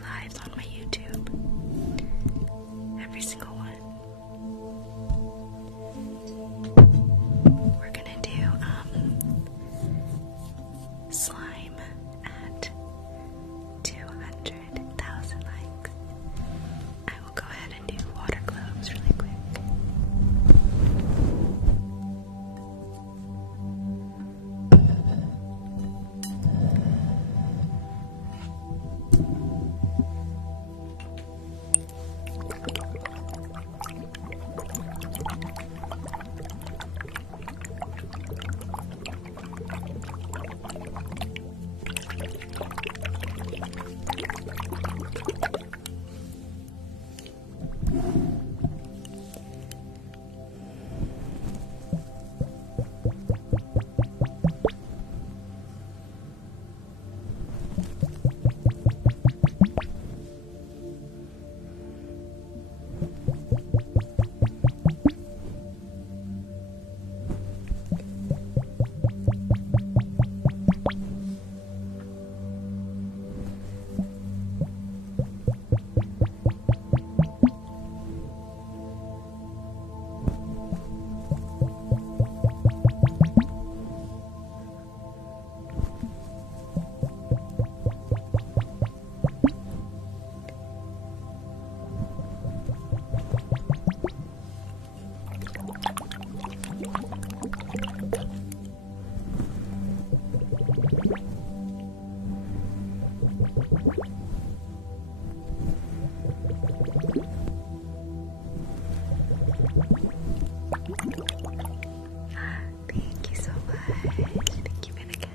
lives on my YouTube. Every single one. We're gonna do slime at 200,000 likes. I will go ahead and do water globes really quick. Thank you so much. Thank you for the cap.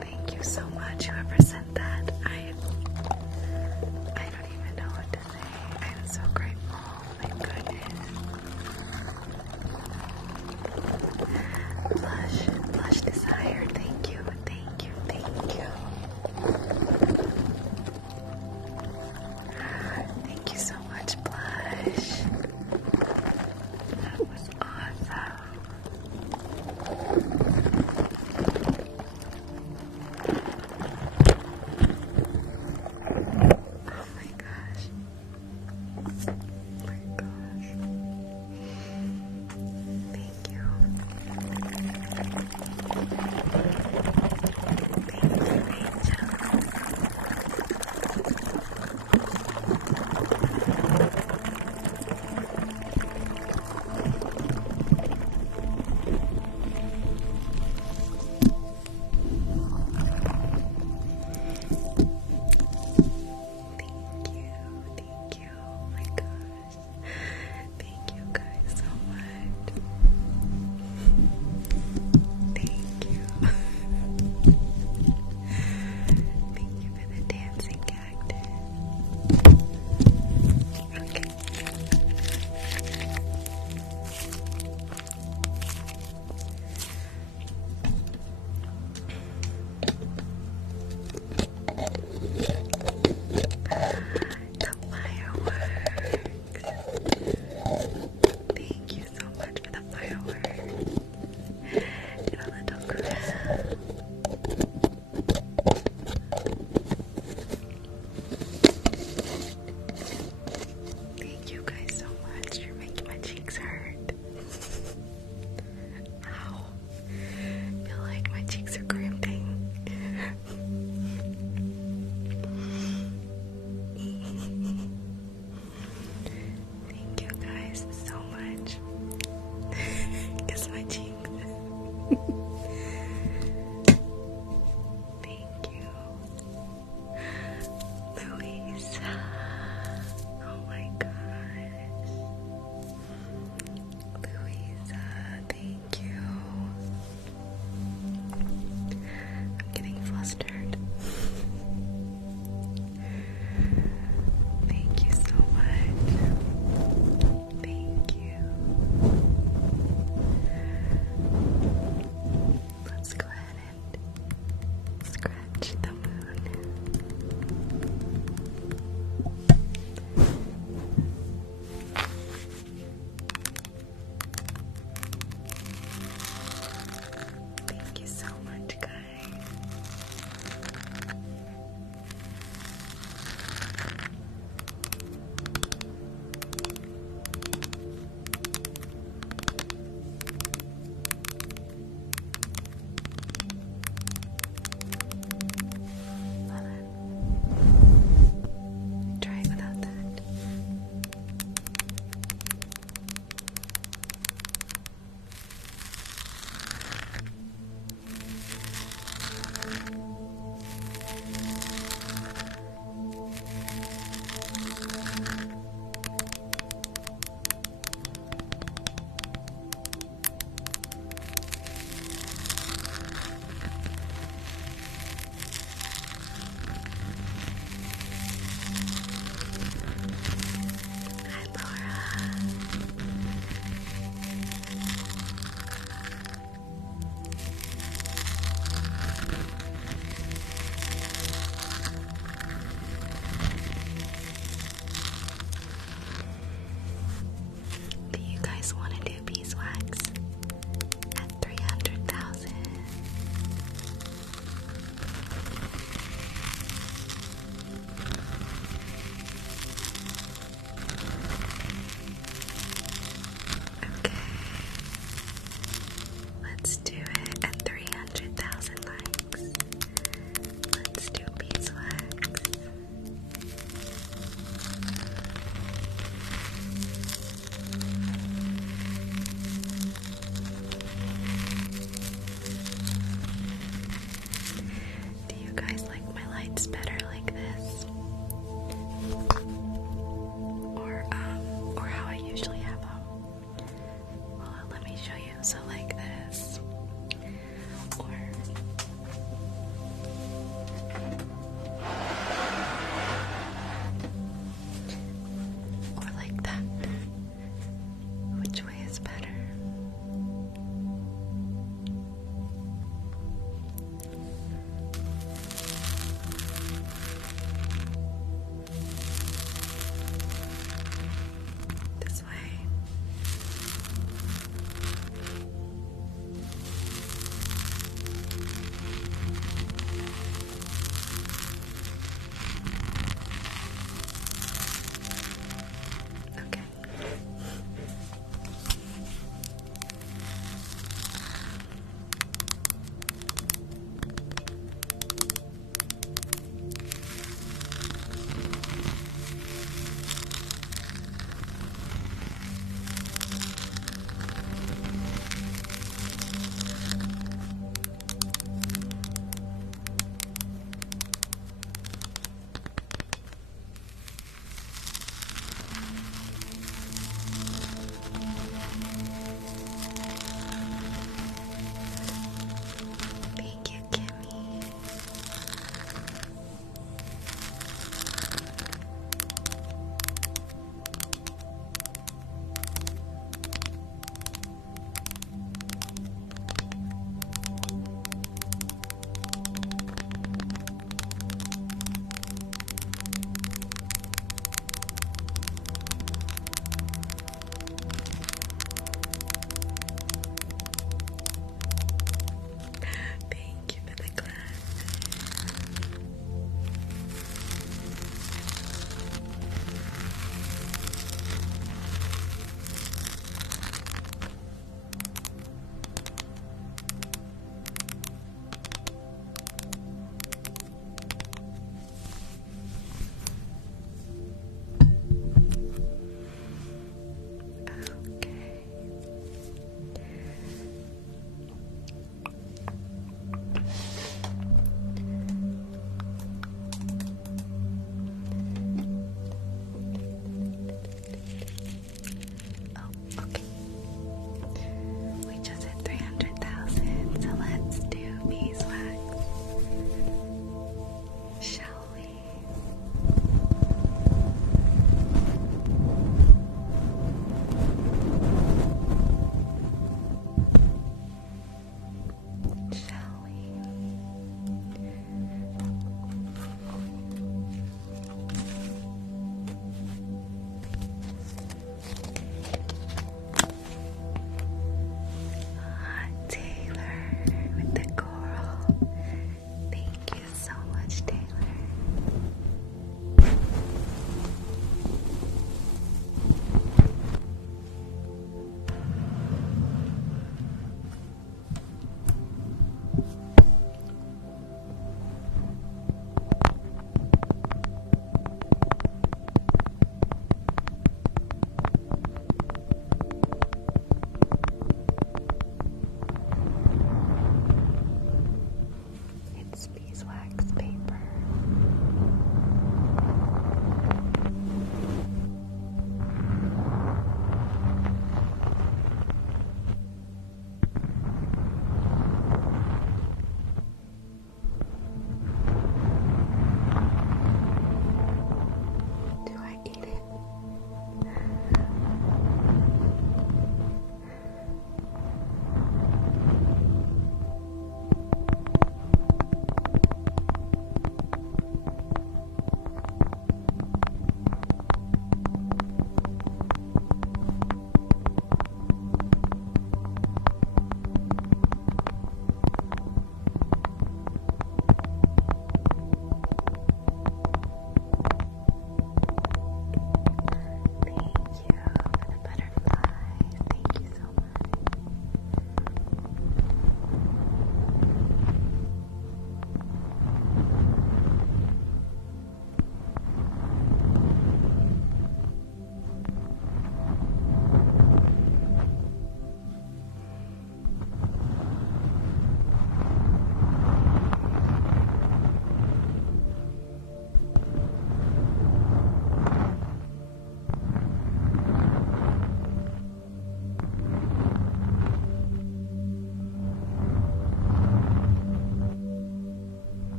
Thank you so much, whoever sent that. I don't even know what to say. I'm so grateful. My goodness. Blush desire. Thank you, thank you, thank you.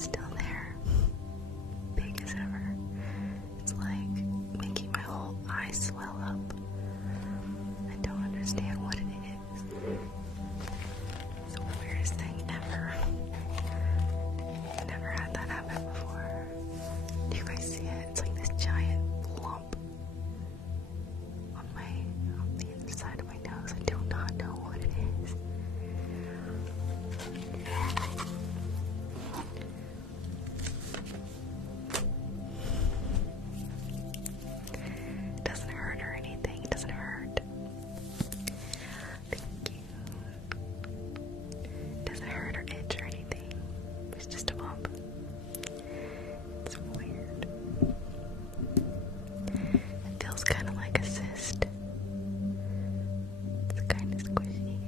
still there. Big as ever. It's like making my whole eye swell up. I don't understand what it is. It's the weirdest thing ever. I've never had that happen before. Do you guys see it? It's like this giant lump on the inside of my nose. I do not know what it is. It doesn't hurt or anything. It doesn't hurt. Thank you. It doesn't hurt or itch or anything. It's just a bump. It's weird. It feels kind of like a cyst. It's kind of squishy.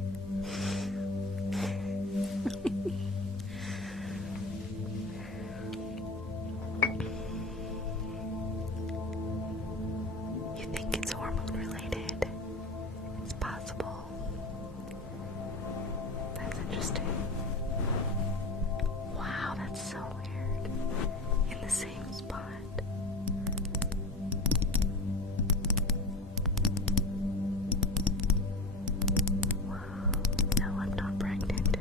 You think it's hormone related? It's possible. That's interesting. Wow, that's so weird. In the same spot. Wow. No, I'm not pregnant.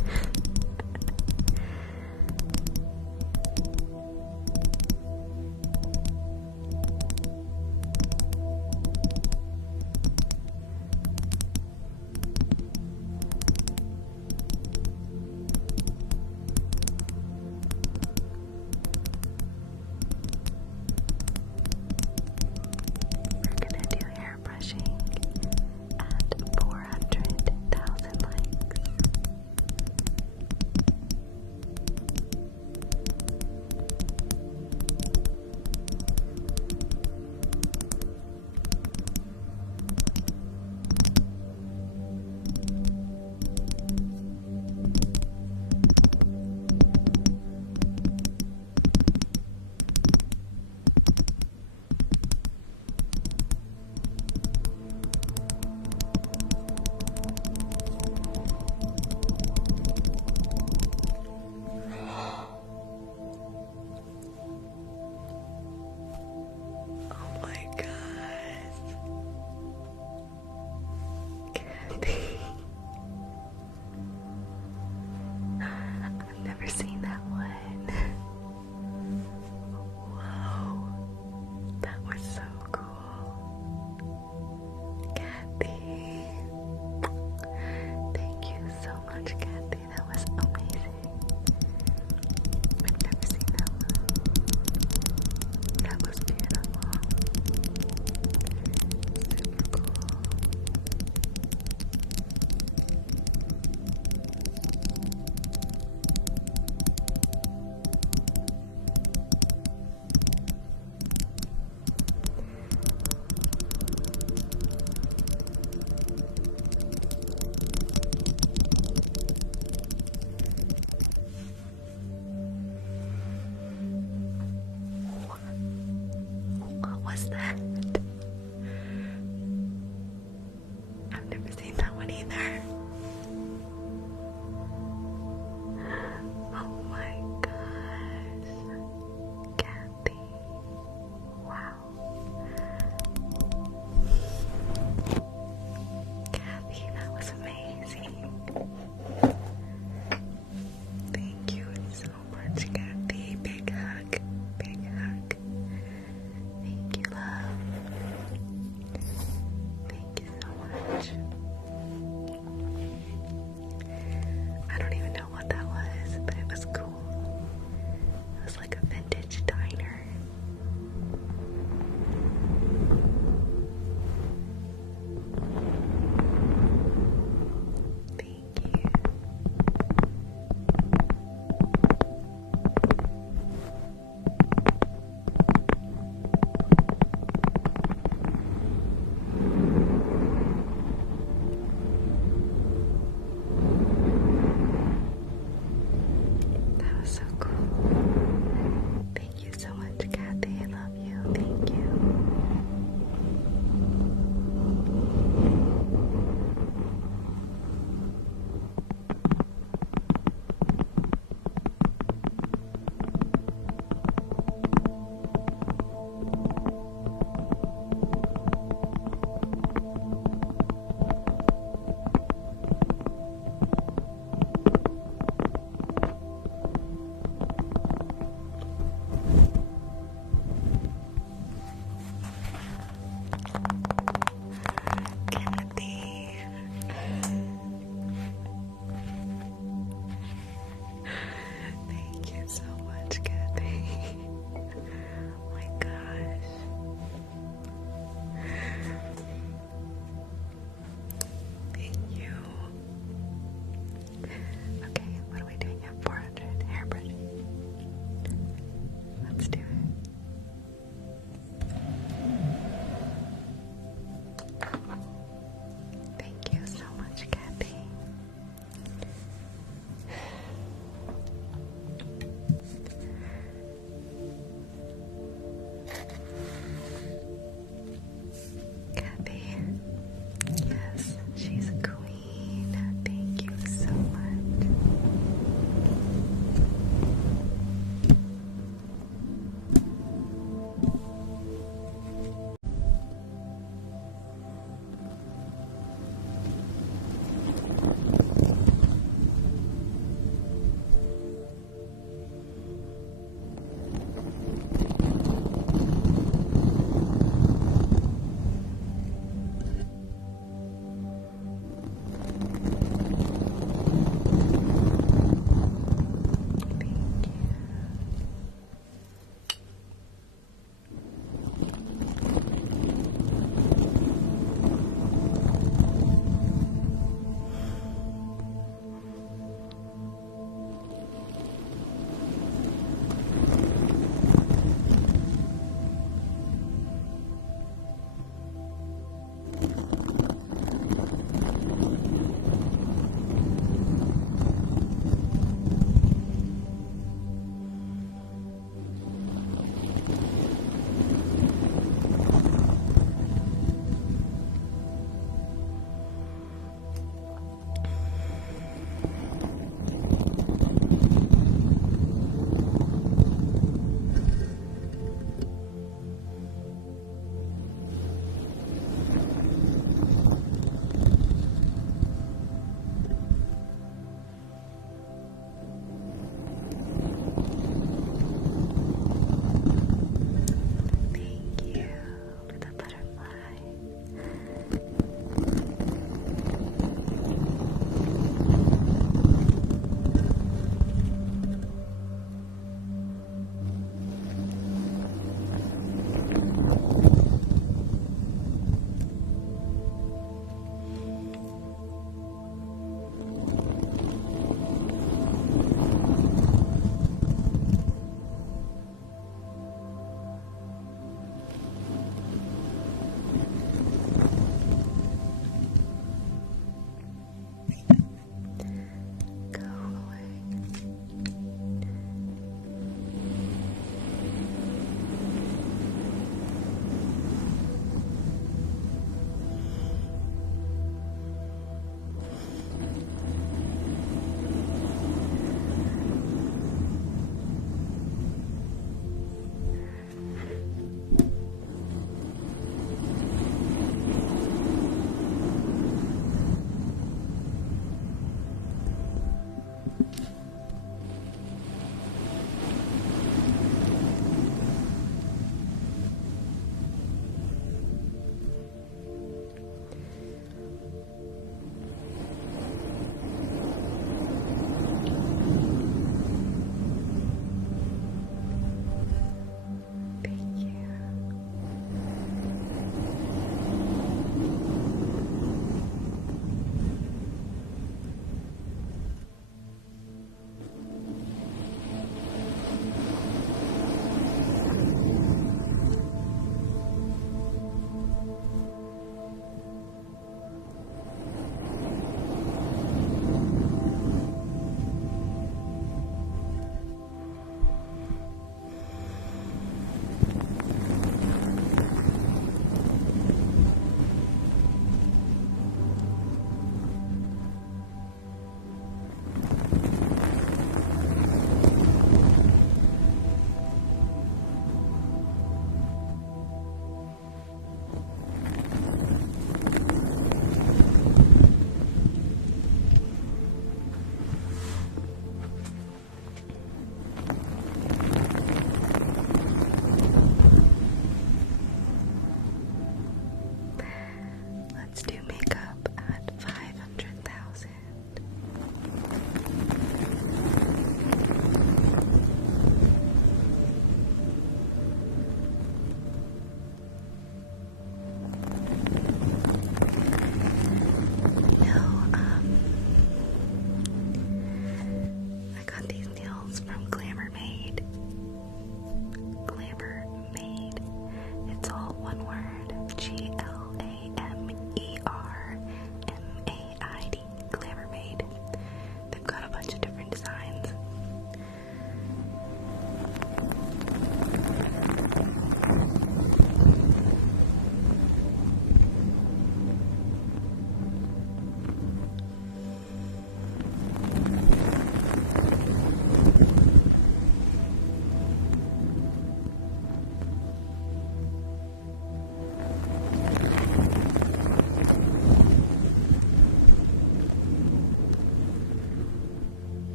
We're gonna do hair brushing at 400,000 likes. Oh my god. Kathy. I've never seen that one. Whoa. That was so cool. Kathy. Thank you so much, Kathy. That was amazing. I've never seen that one. That was beautiful. Super cool. What was that? I've never seen that one either. Oh my gosh. Kathy. Wow. Kathy, that was amazing. Thank you so much, Kathy. Big hug. Big hug. Thank you, love.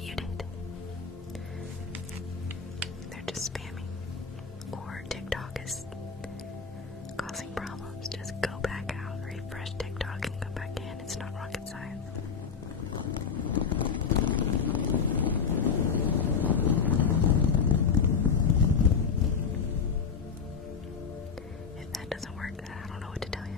muted. They're just spamming. Or TikTok is causing problems. Just go back out, refresh TikTok, and come back in. It's not rocket science. If that doesn't work, then I don't know what to tell you.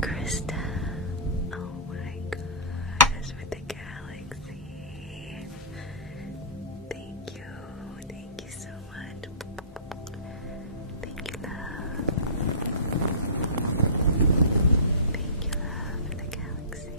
Krista, oh my gosh, with the galaxy. Thank you so much. Thank you, love. Thank you, love, for the galaxy.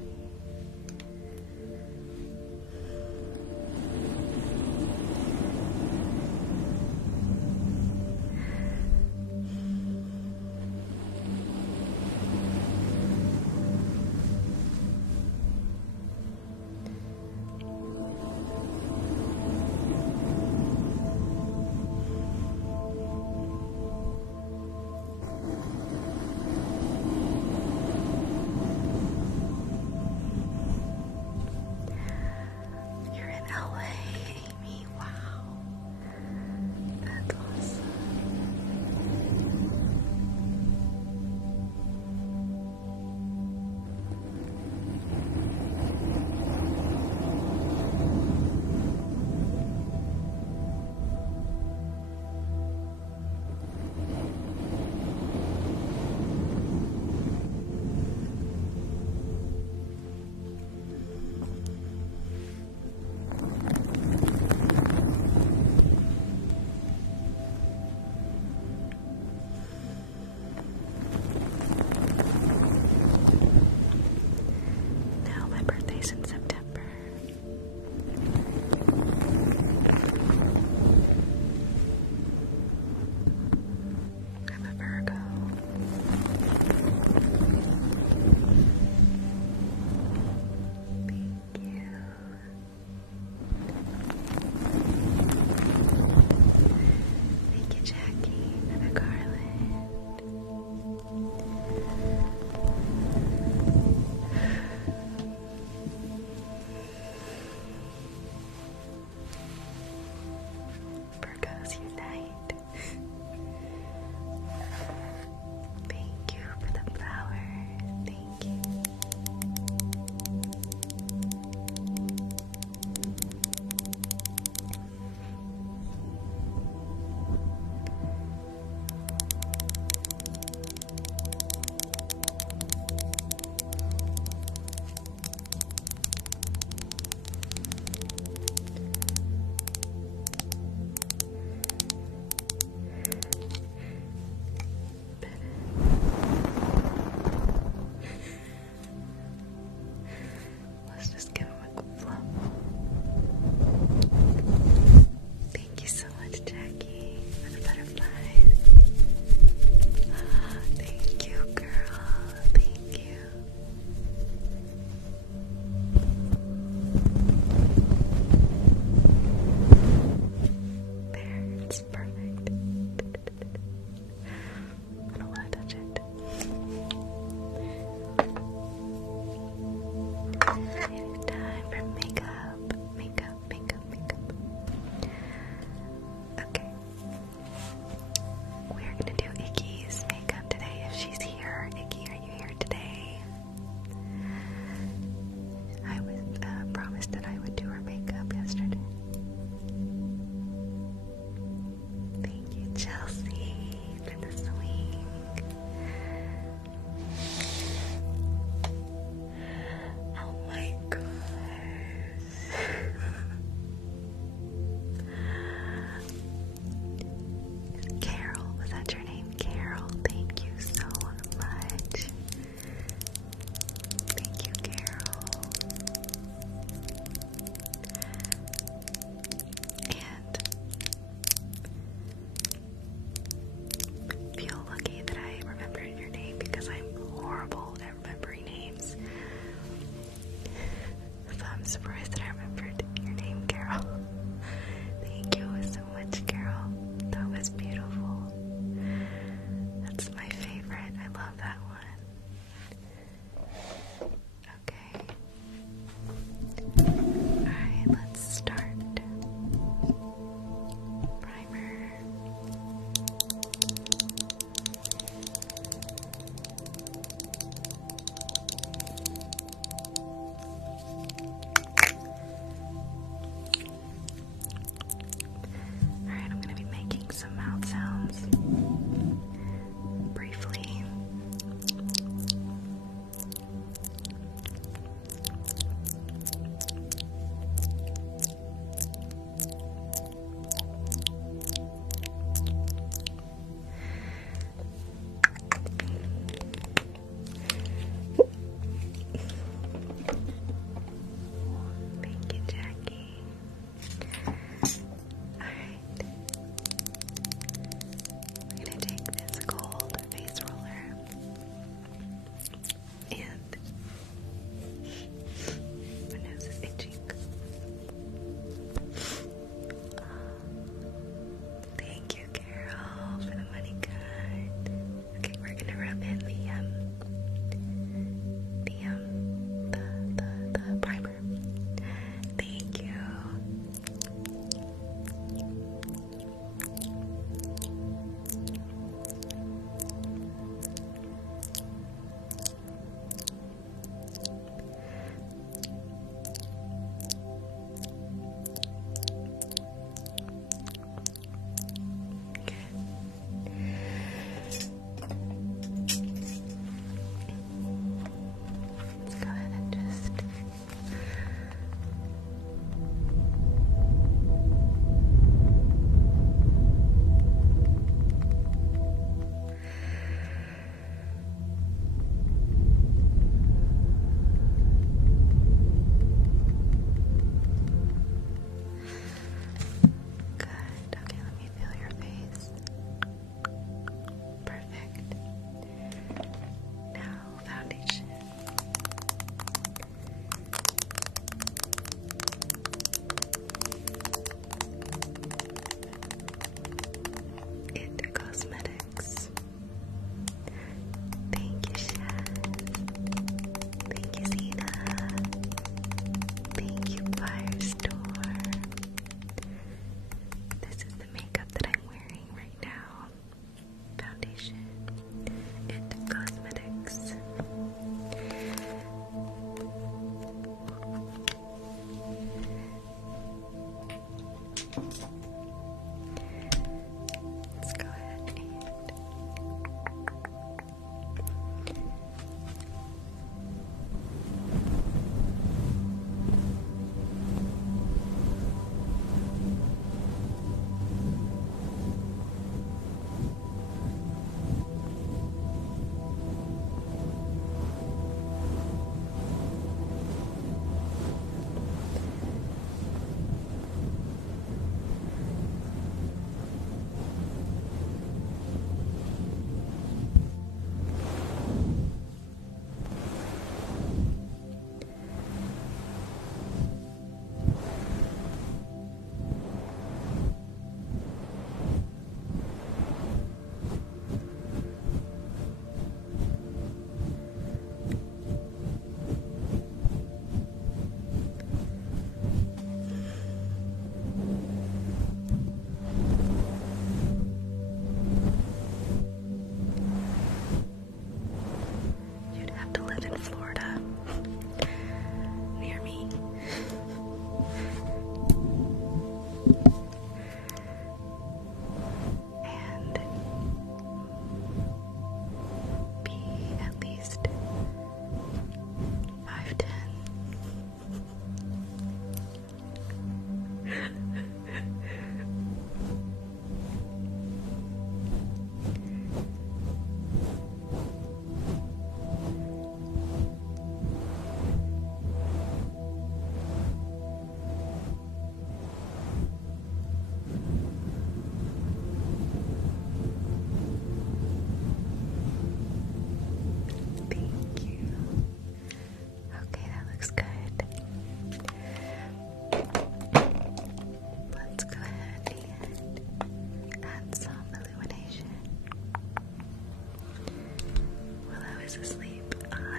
asleep.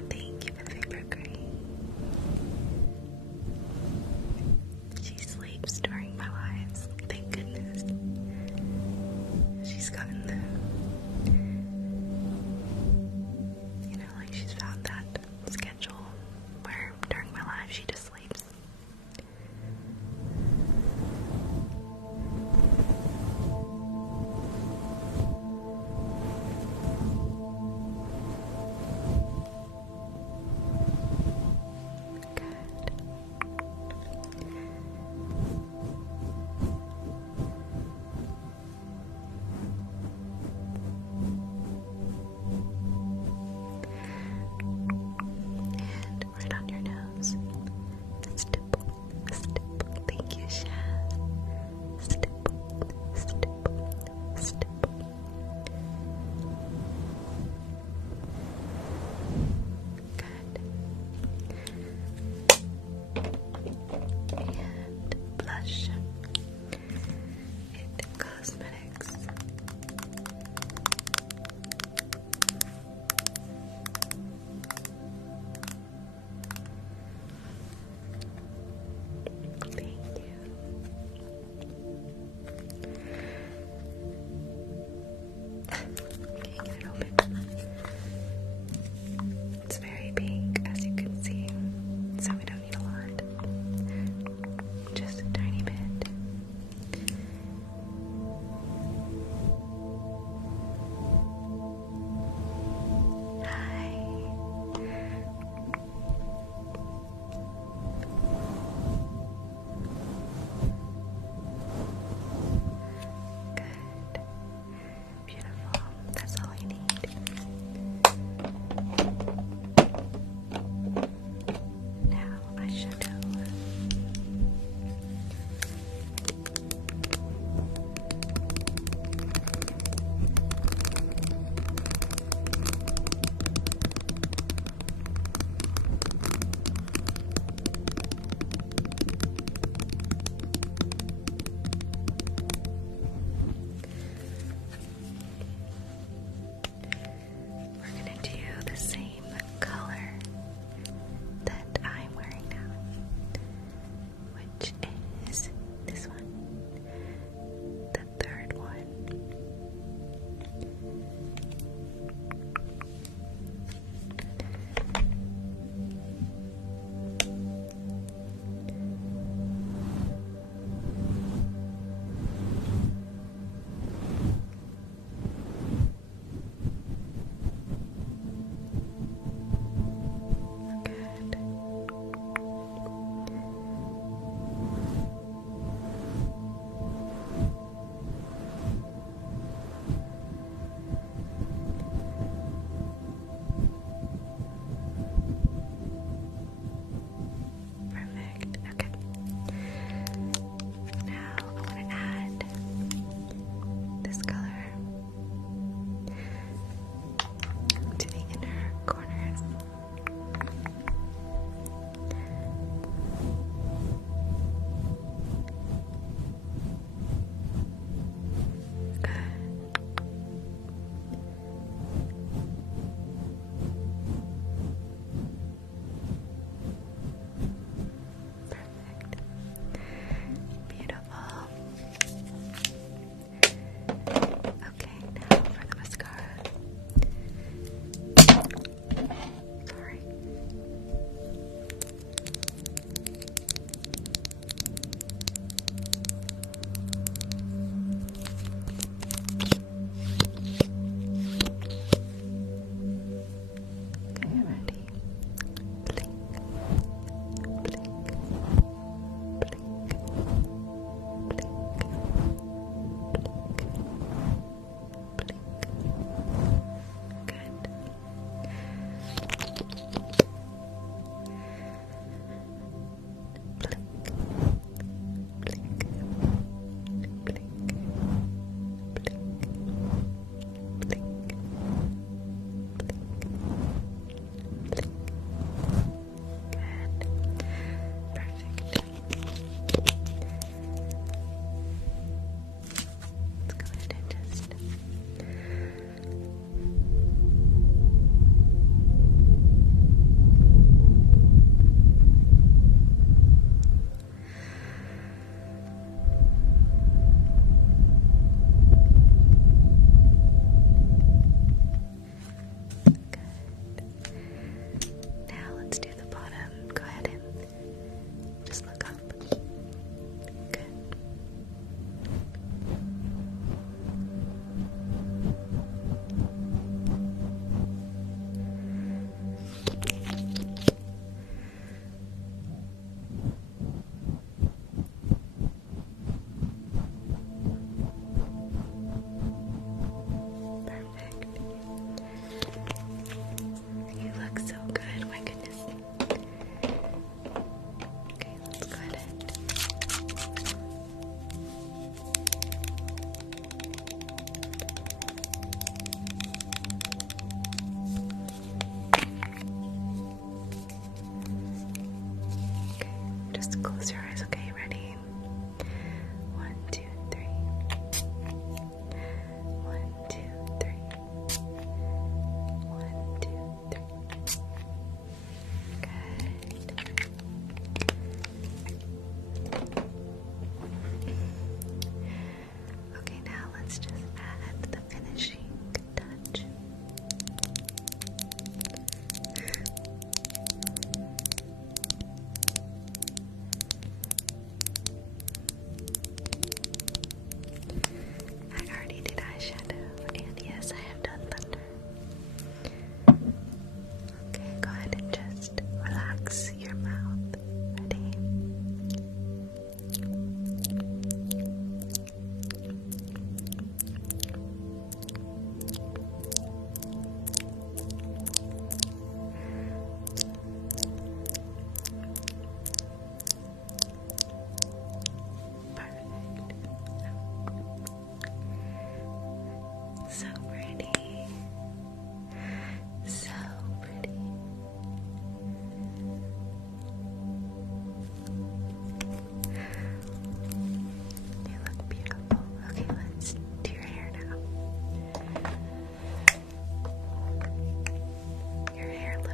Thank you for the favorite green. She sleeps during my lives. Thank goodness. She's gotten the, like she's found that schedule where during my life she just sleeps. And right on your nose. Stipple, stipple. Thank you, Chef. Stipple, stipple, stipple. Good. And blush. Hit cosmetics. Thank you. Okay, get it open. It's very pink, as you can see, so we don't need a lot. Just a tiny bit. Hi. Good. Beautiful. That's all you need.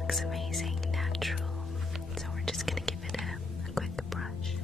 looks amazing, natural. So we're just gonna give it a quick brush.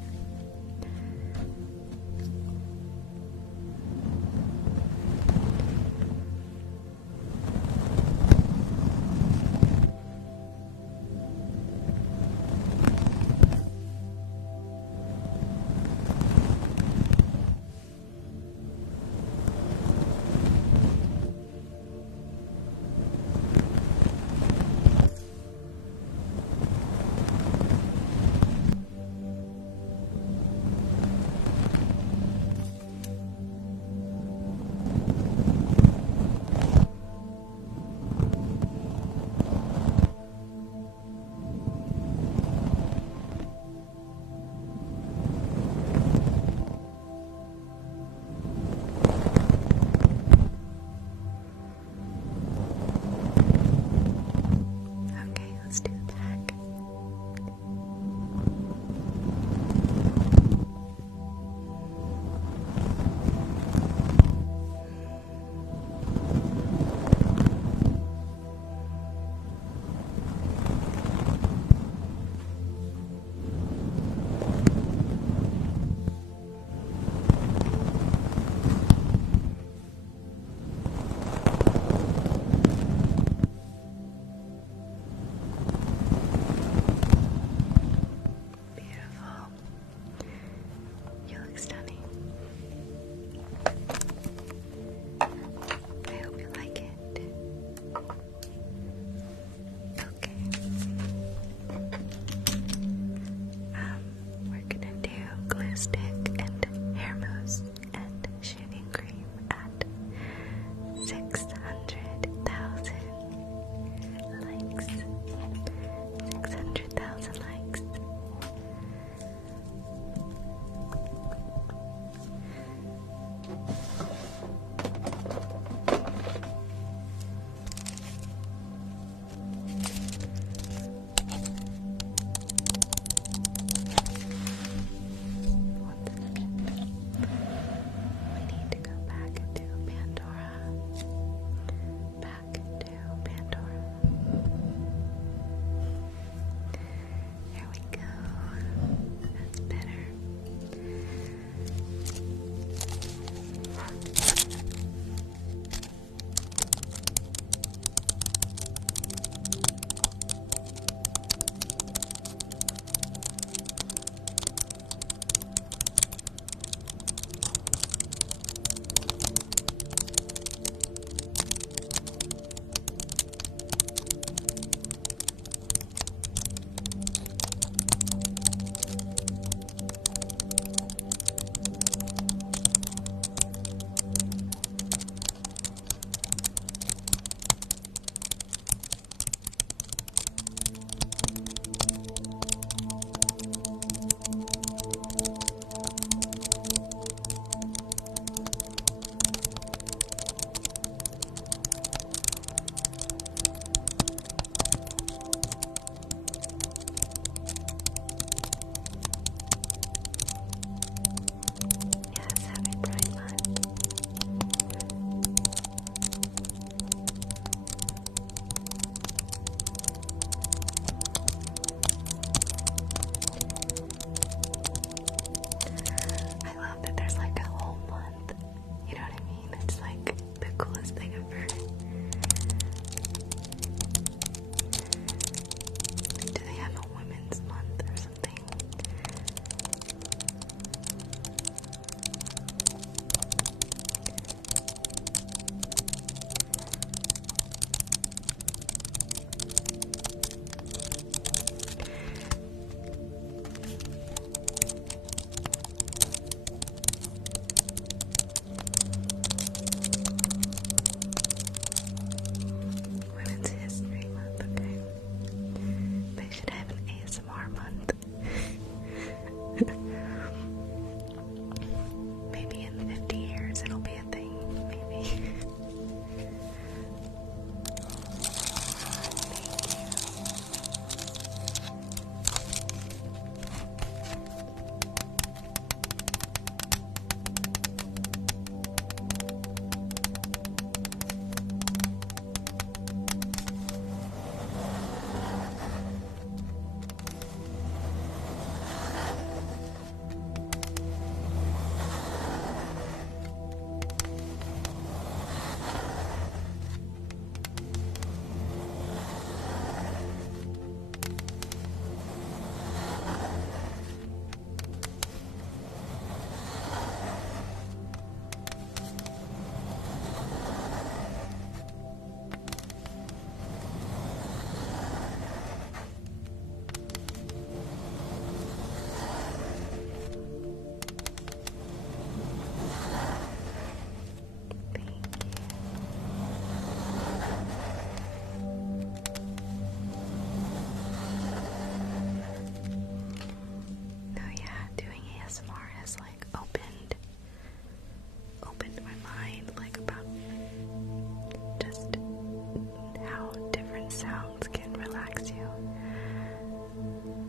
and relax you.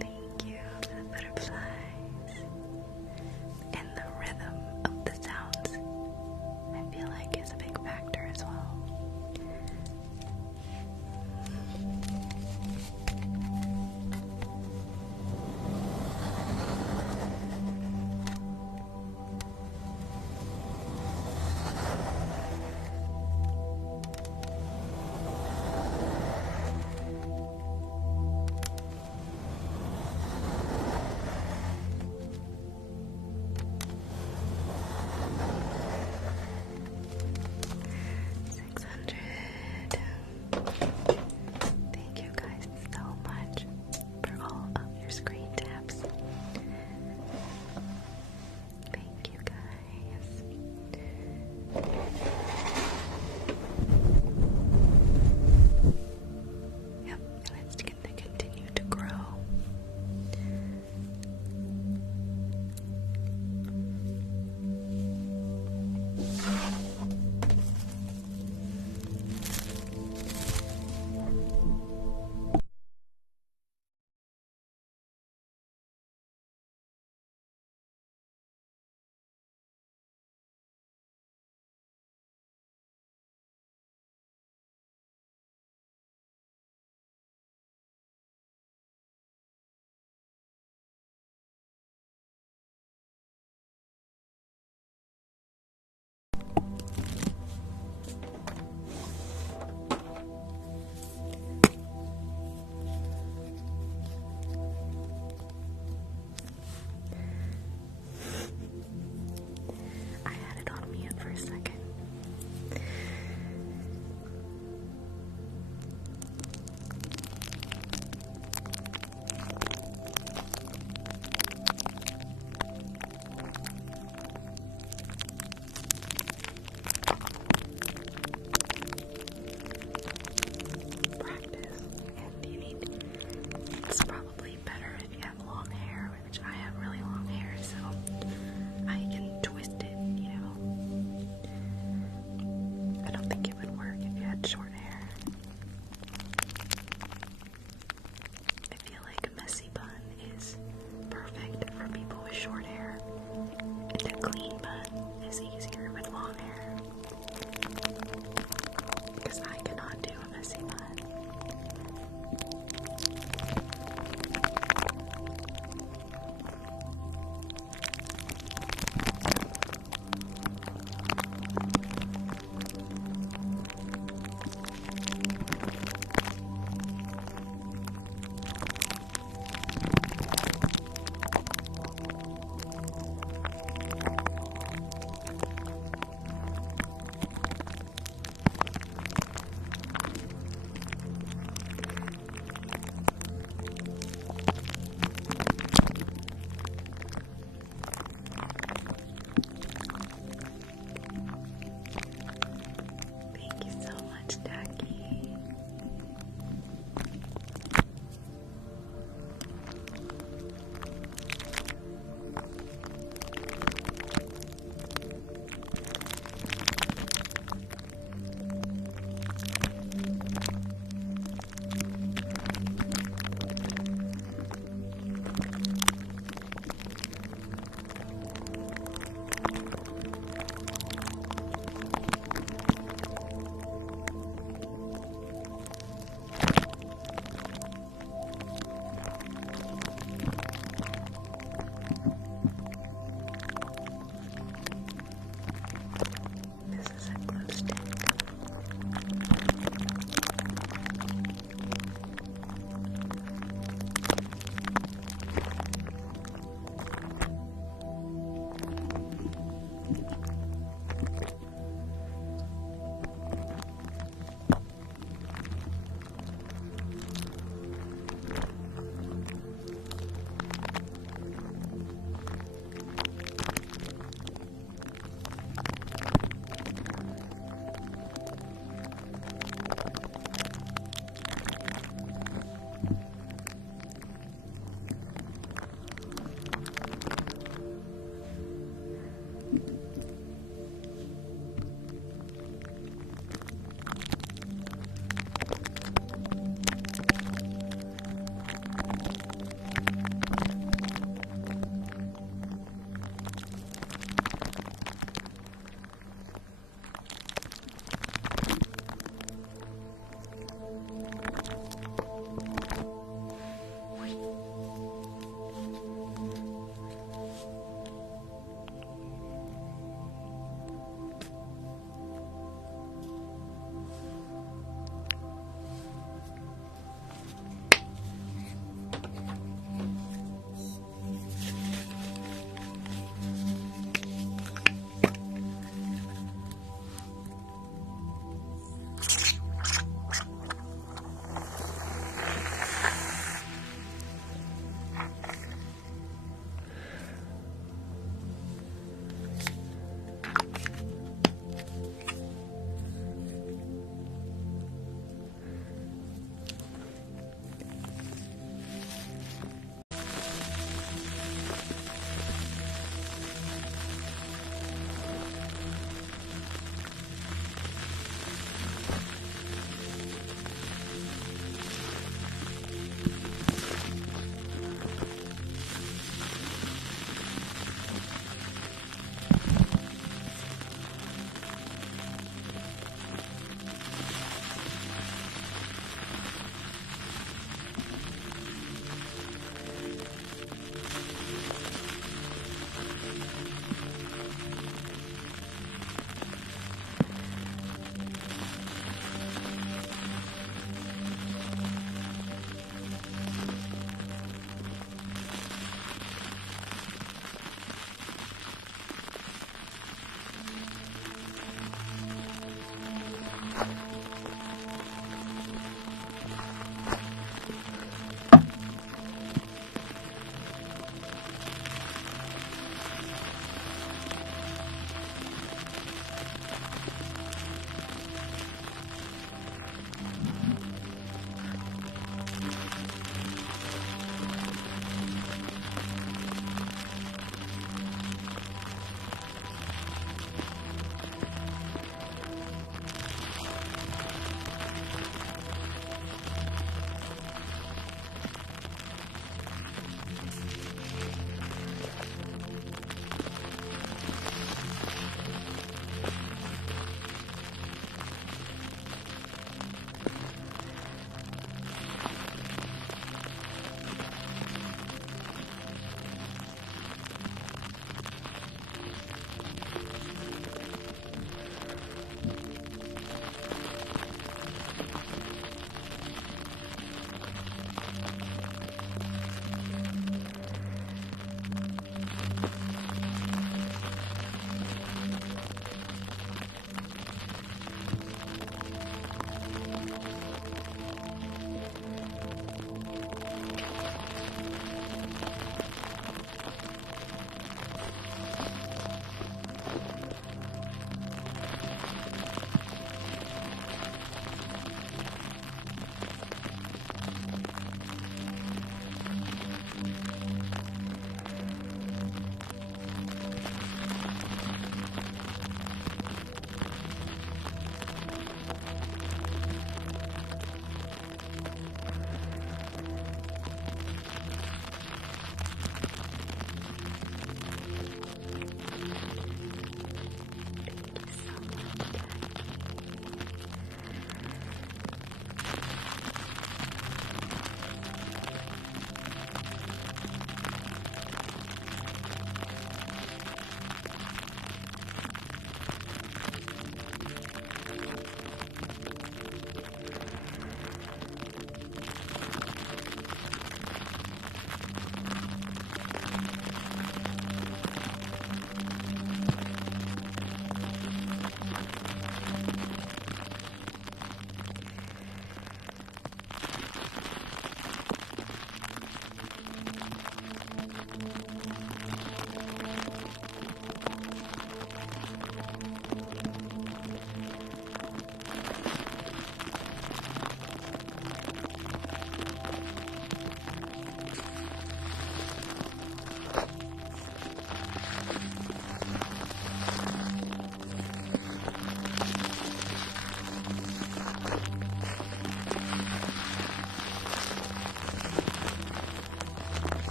Thank you for the butterflies. And the rhythm of the sounds, I feel like, is a big factor as well.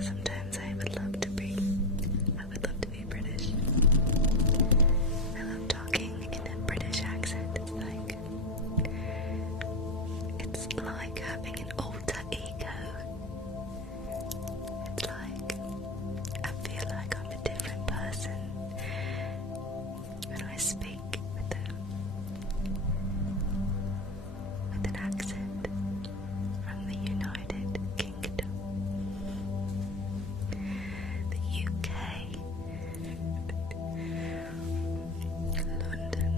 Sometimes I would love to be British. I love talking in a British accent. It's like having an alter ego. It's like I feel like I'm a different person when I speak with an accent from the United Kingdom, the UK, London.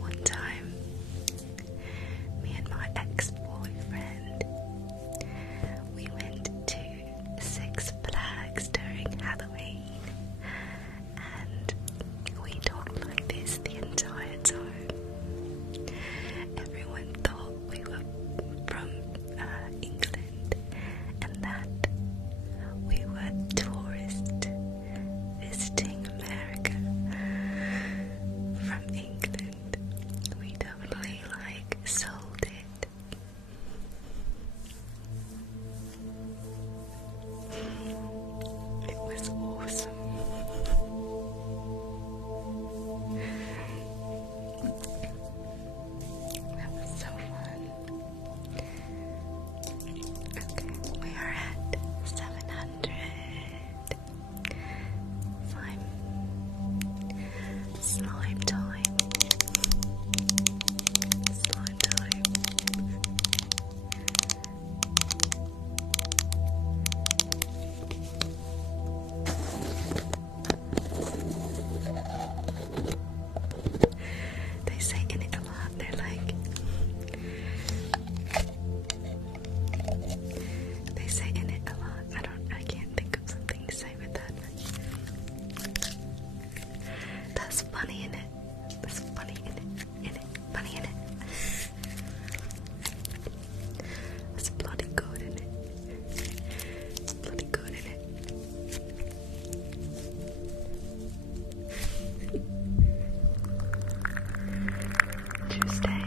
One time, me and my ex-boyfriend, we went to Six Flags during Halloween, and we talked like this the entire time. Everyone thought we were from England, and that we were tourists visiting America from England. We definitely sold it. It was awesome. That was so fun. Okay, we are at 700. Slime time. Slime time. They say in it a lot. They're like, they say in it a lot. I can't think of something to say with that. That's funny in it. That's funny in it. Funny in it. That's bloody good in it. Bloody good in it. Tuesday.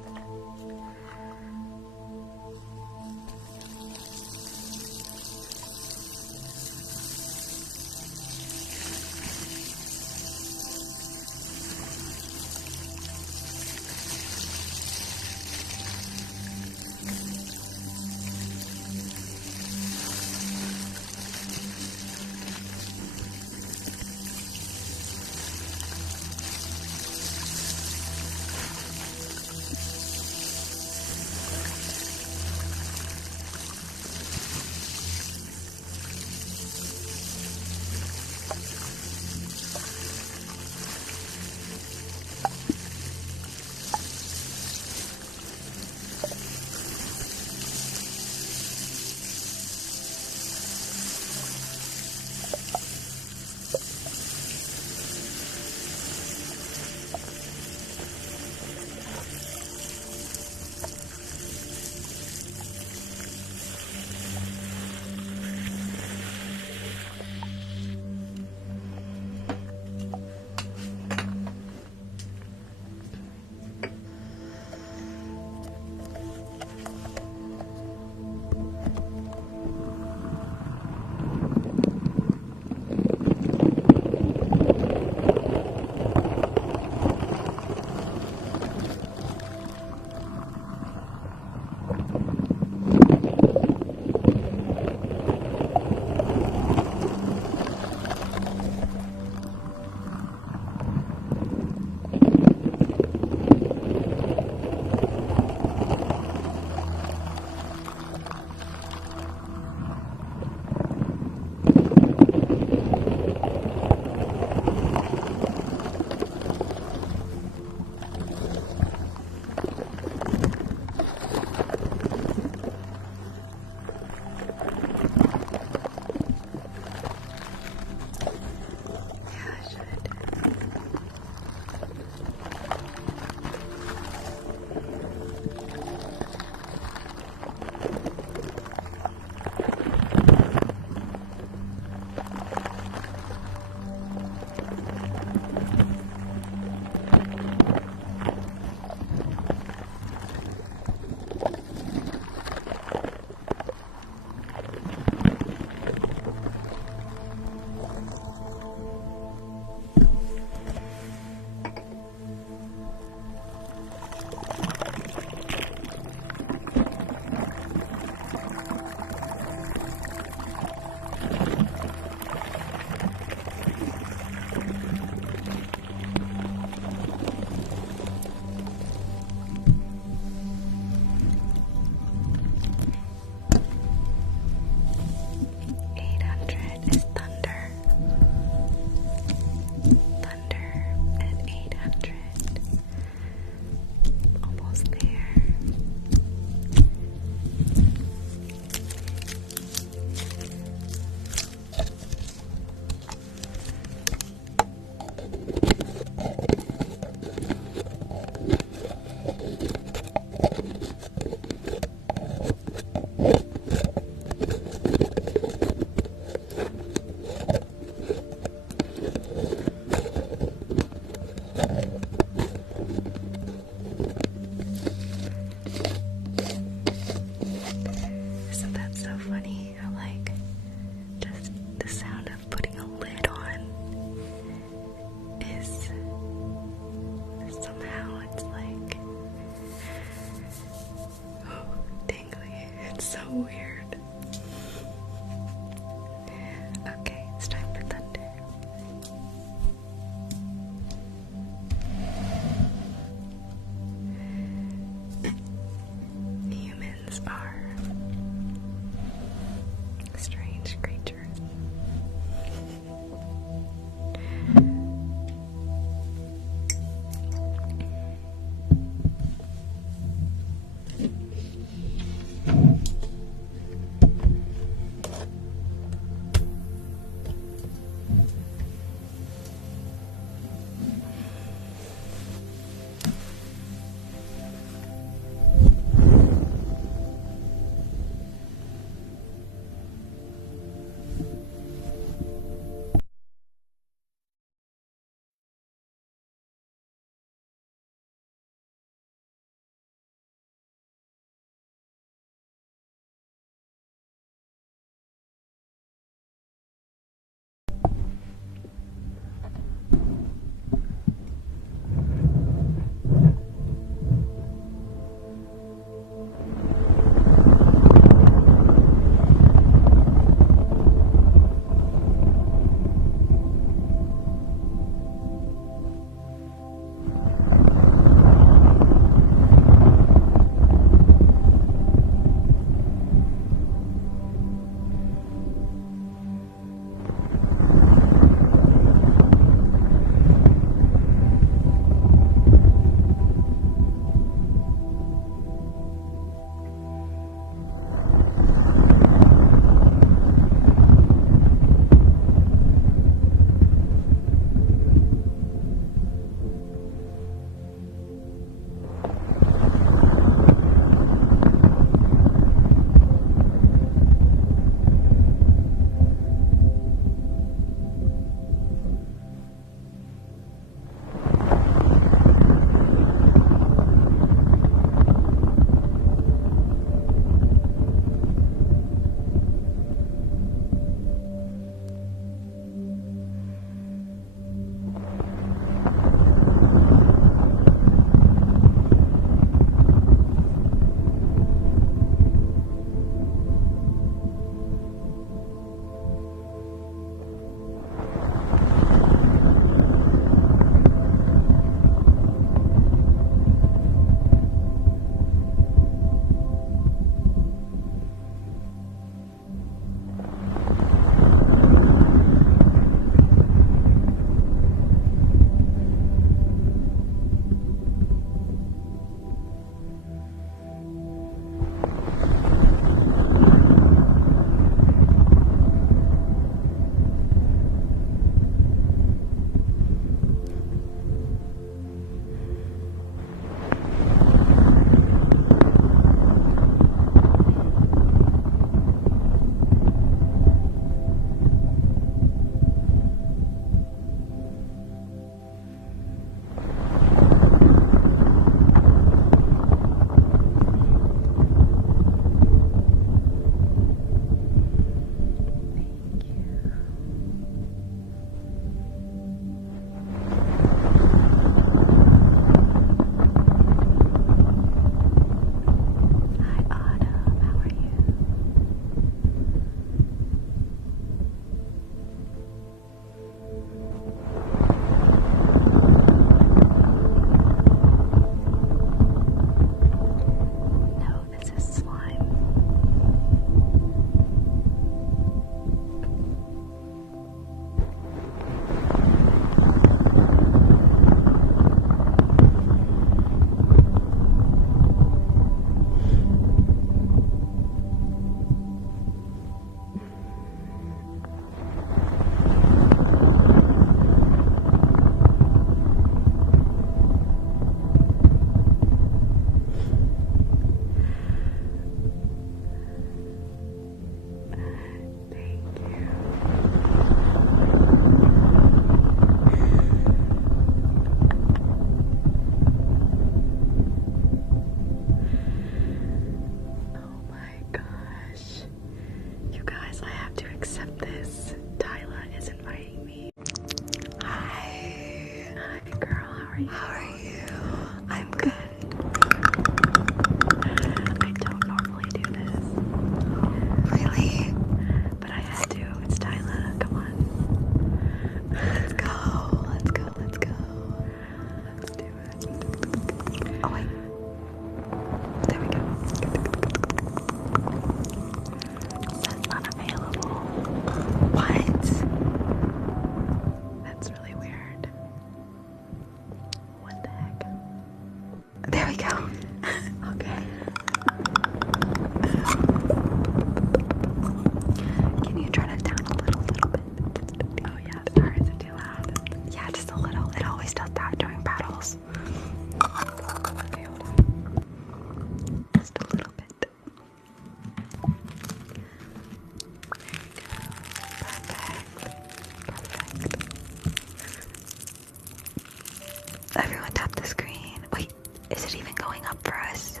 Everyone tap the screen. Wait, is it even going up for us?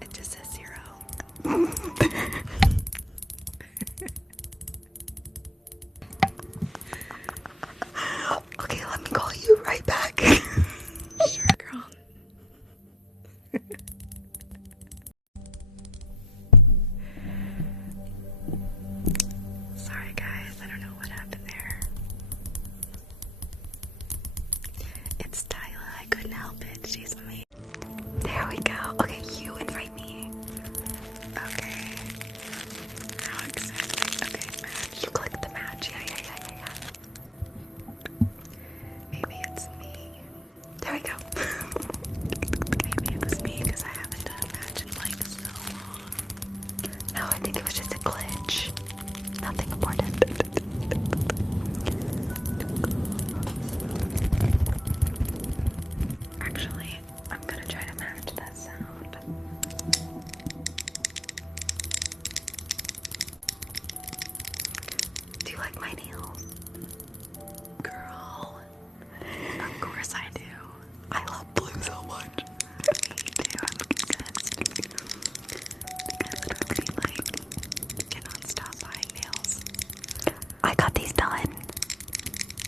It just says 0. Okay, let me call you right back. Sure, girl. Sorry, guys. I don't know what happened there. It's Tyla. I couldn't help it. She's amazing. There we go. Okay, you invite me. Okay. How exciting. Okay, match. You click the match. Yeah. Maybe it's me. There we go. Maybe it was me because I haven't done a match in like so long. No, I think it was just a glitch. Nothing important. Actually, I'm gonna try to match that sound. Do you like my nails? Girl. Of course I do. I love blue so much. Me too, I'm obsessed. I literally cannot stop buying nails. I got these done.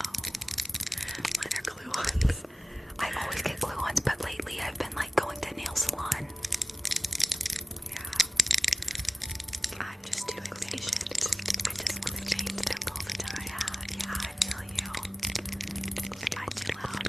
Oh, mine are glue ones. I always get glue ones, but lately I've been like going to nail salon. Yeah. I'm just too impatient. I just want to change them all the time. Yeah, I feel you. Am I too loud?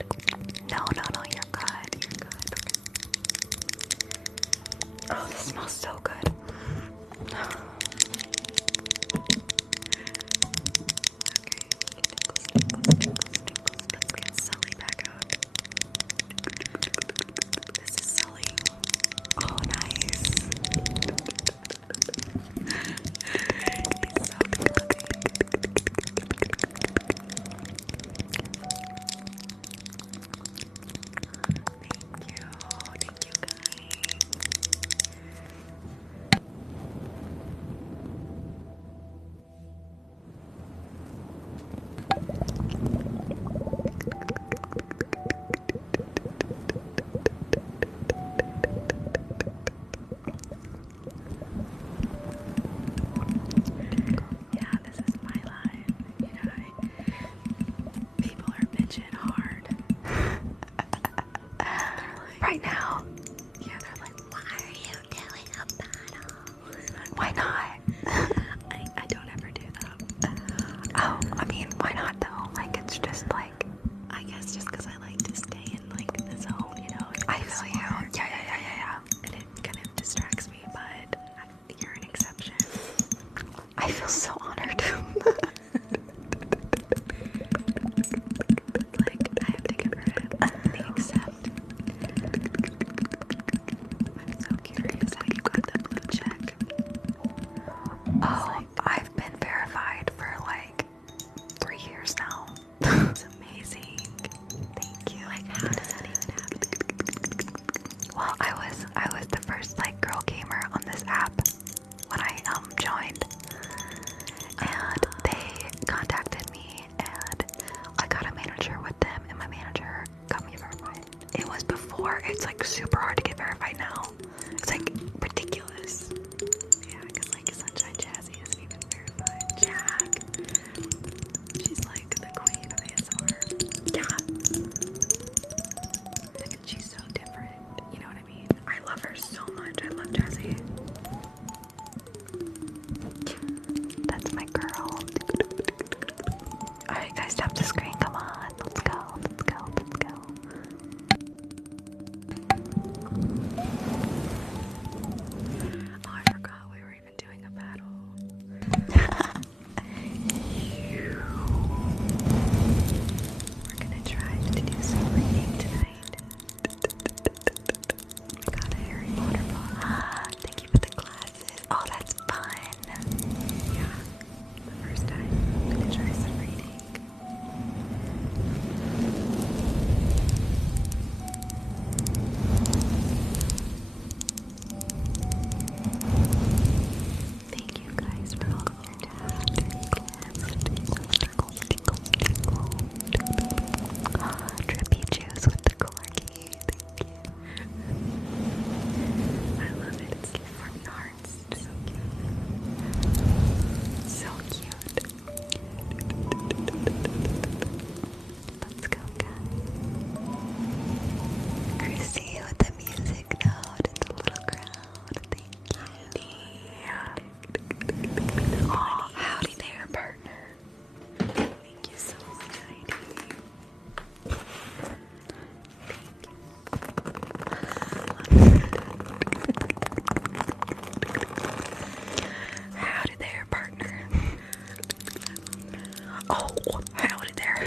Oh, I got it there.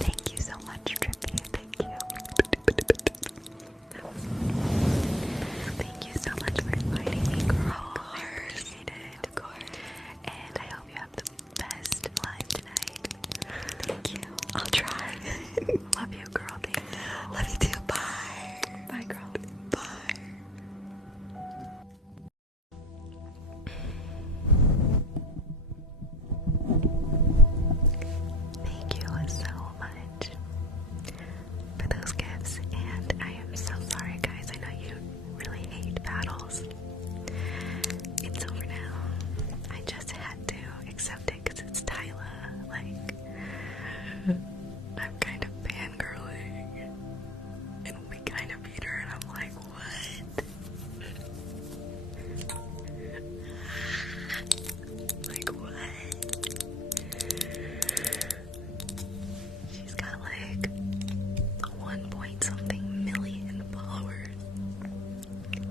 Thank you so much, Trippy. Thank you. Thank you so much for inviting me, girl. I appreciate it. Of course. And I hope you have the best live tonight. Thank you. I'll try. Love you, girl. Thank you. Love you too. Bye. Bye, girl. Bye. Thank you so much for those gifts, and I am so sorry, guys. I know you really hate battles. It's over now. I just had to accept it because it's Tyla. Like, I'm kind of fangirling, and we kind of beat her, and I'm like, what? Like, what? She's got like 1 point something million followers.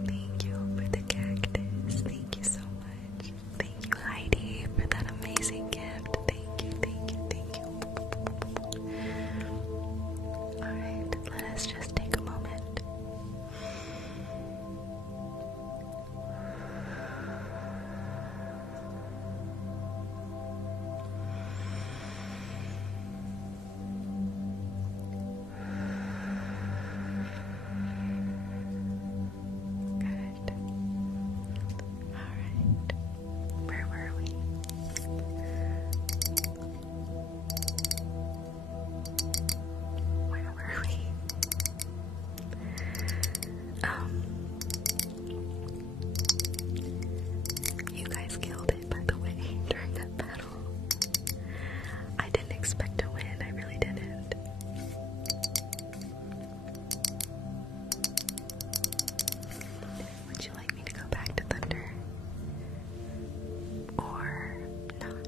Thank you for the cactus. Thank you so much. Thank you, Heidi, for that amazing gift. Thank you, thank you, thank you. Alright, let us just take a moment. Good. Alright. Where were we? Where were we? You guys killed it, by the way, during that battle. I didn't expect to win, I really didn't. Would you like me to go back to Thunder? Or not?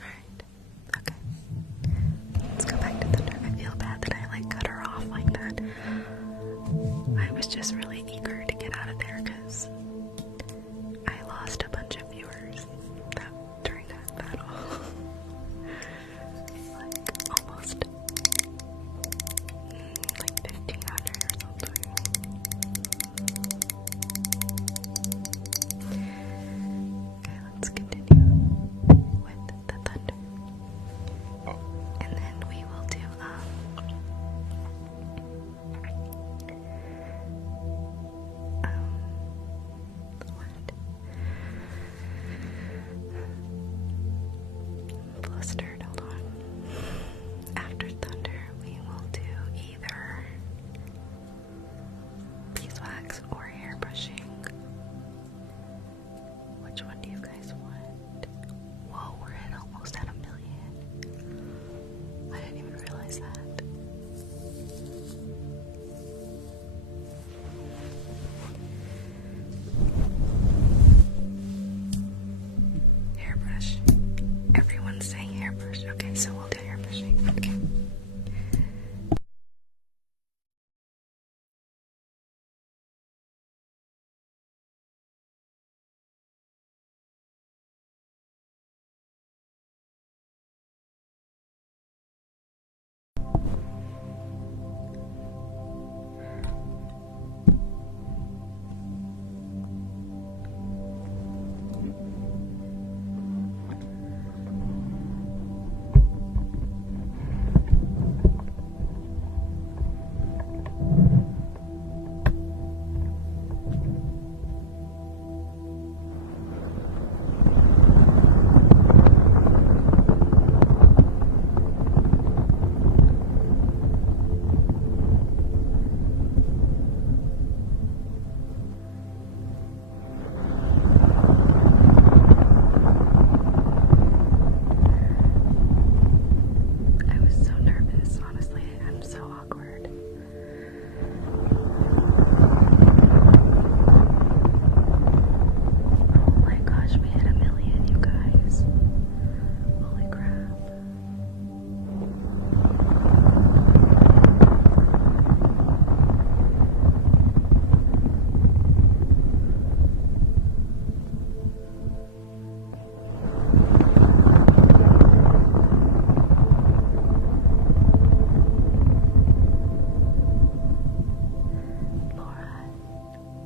Alright. Okay. Let's go back to Thunder. I feel bad that I like cut her off like that. I was just really eager to get out of there because I lost a bunch of viewers during that battle. Like almost like 1,500 or something. Okay, let's continue with the thunder. And then we will do what?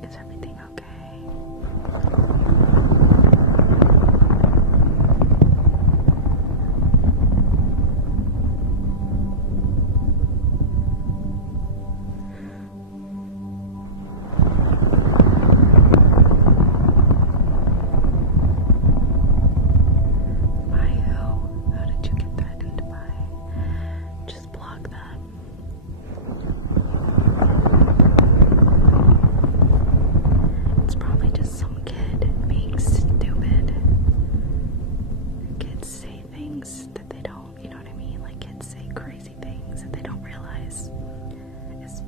Is everything okay? By who? Who did you get threatened by? Just block them. It's probably just some kid being stupid. Kids say things that they don't, you know what I mean? Like kids say crazy things that they don't realize is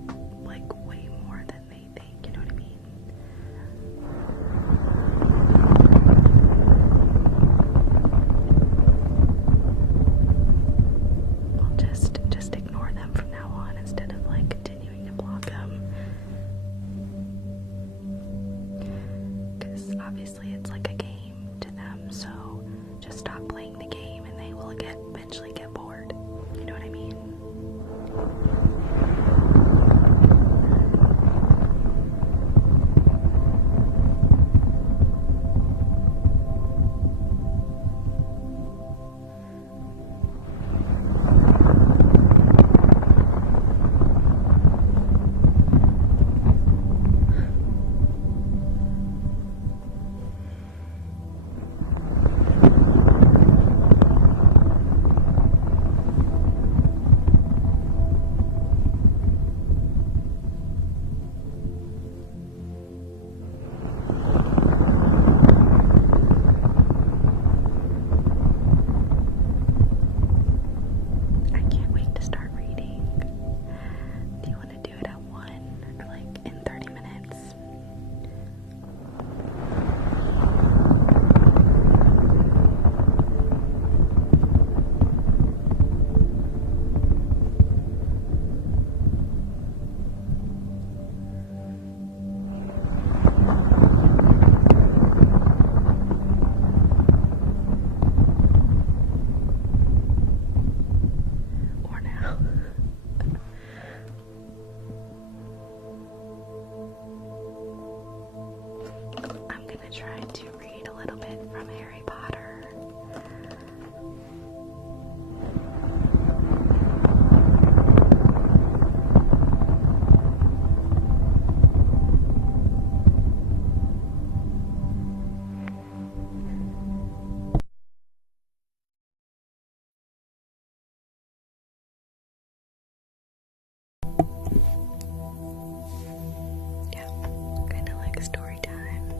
like way more than they think, you know what I mean? Well, just ignore them from now on instead of like continuing to block them. Because obviously it's like a game to them, so just stop playing the game and they will eventually get bored. You know what I mean? I can't wait to start reading. Do you want to do it at 1 or like in 30 minutes? Or now? I'm gonna try to read a little bit from Harry Potter. Yeah, kind of like story time.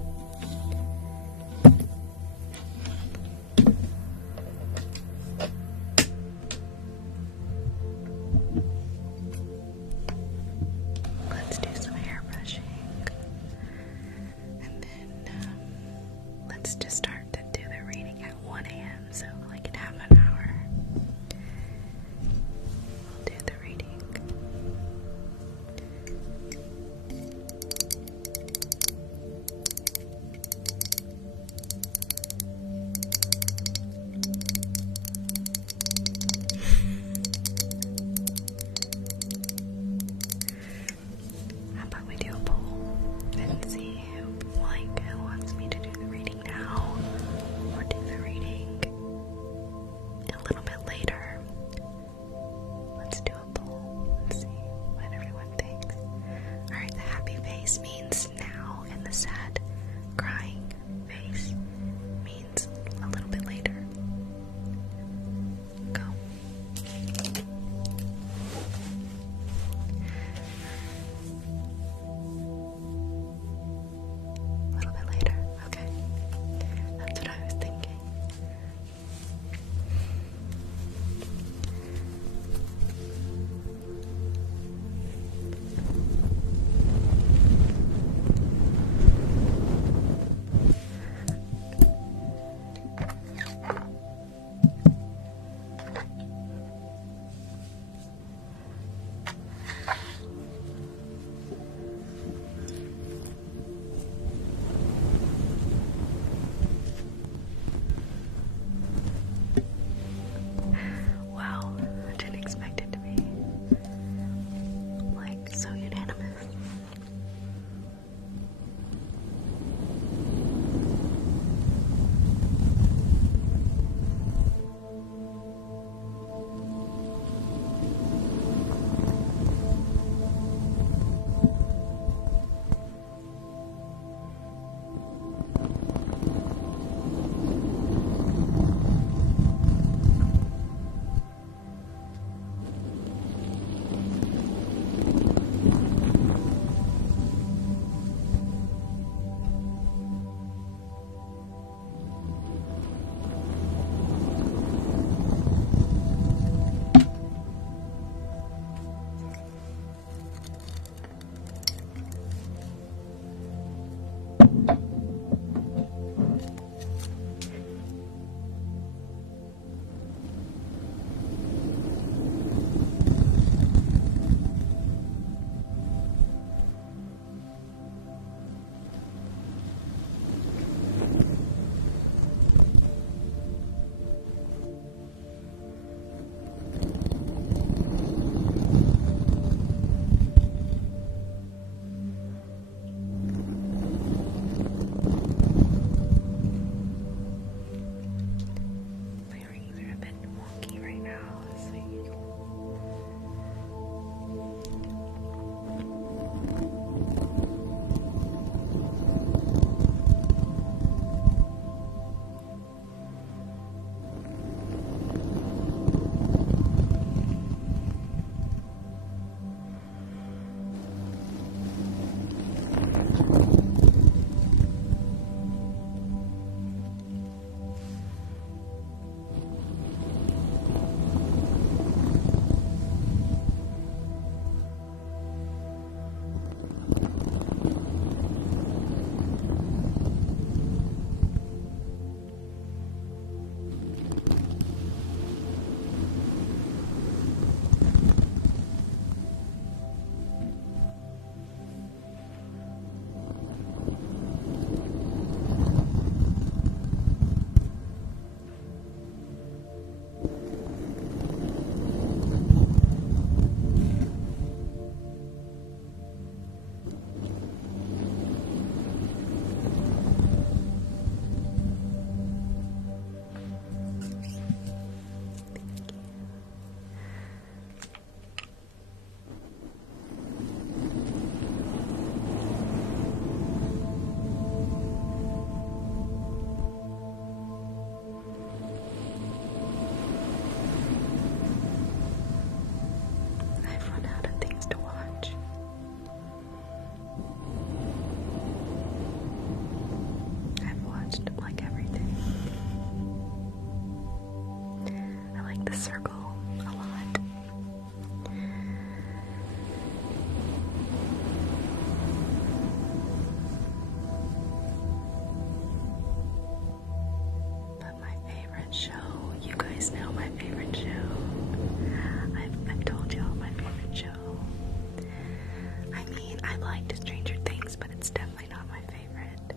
is, but it's definitely not my favorite.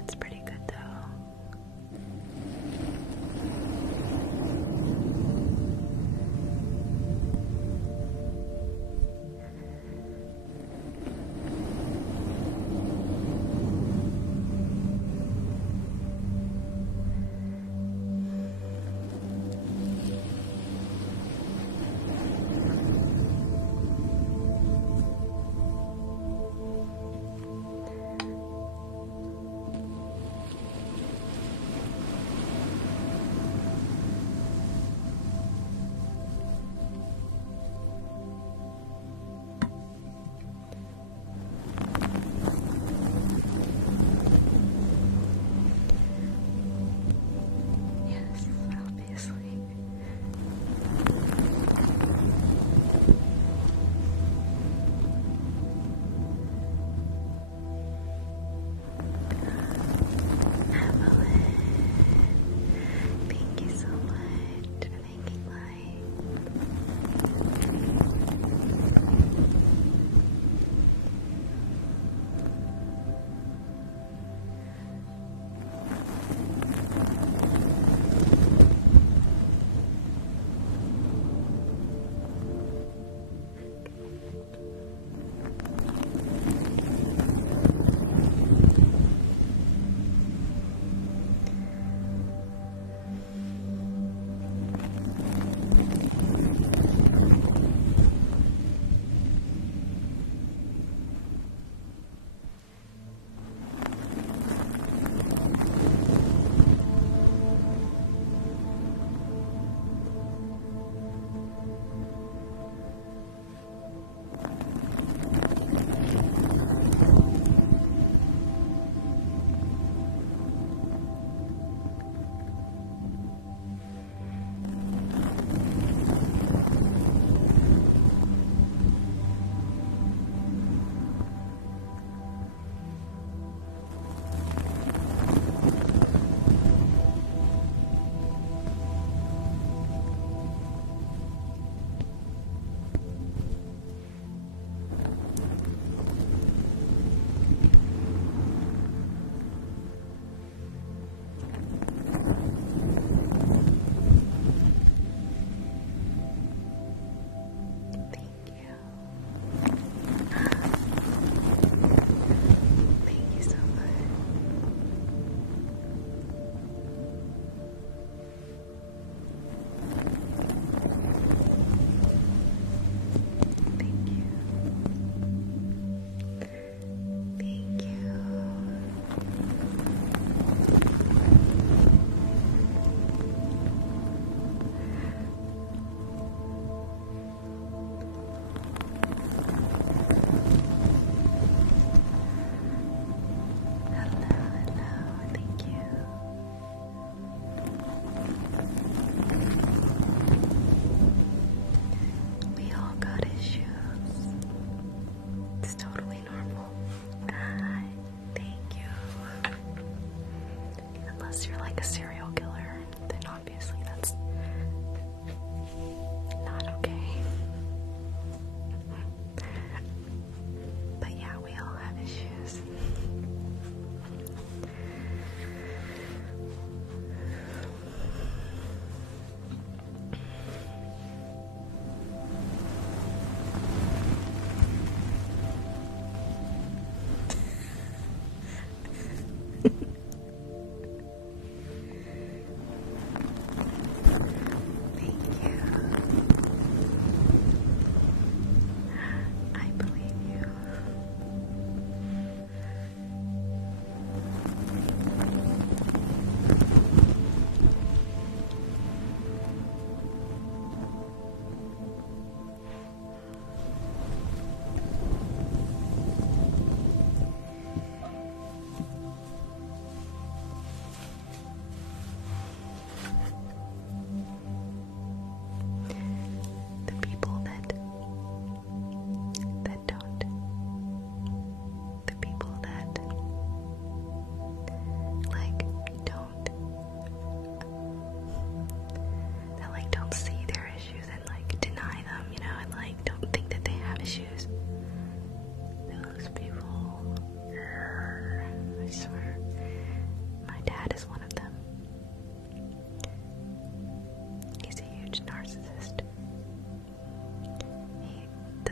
It's pretty good though.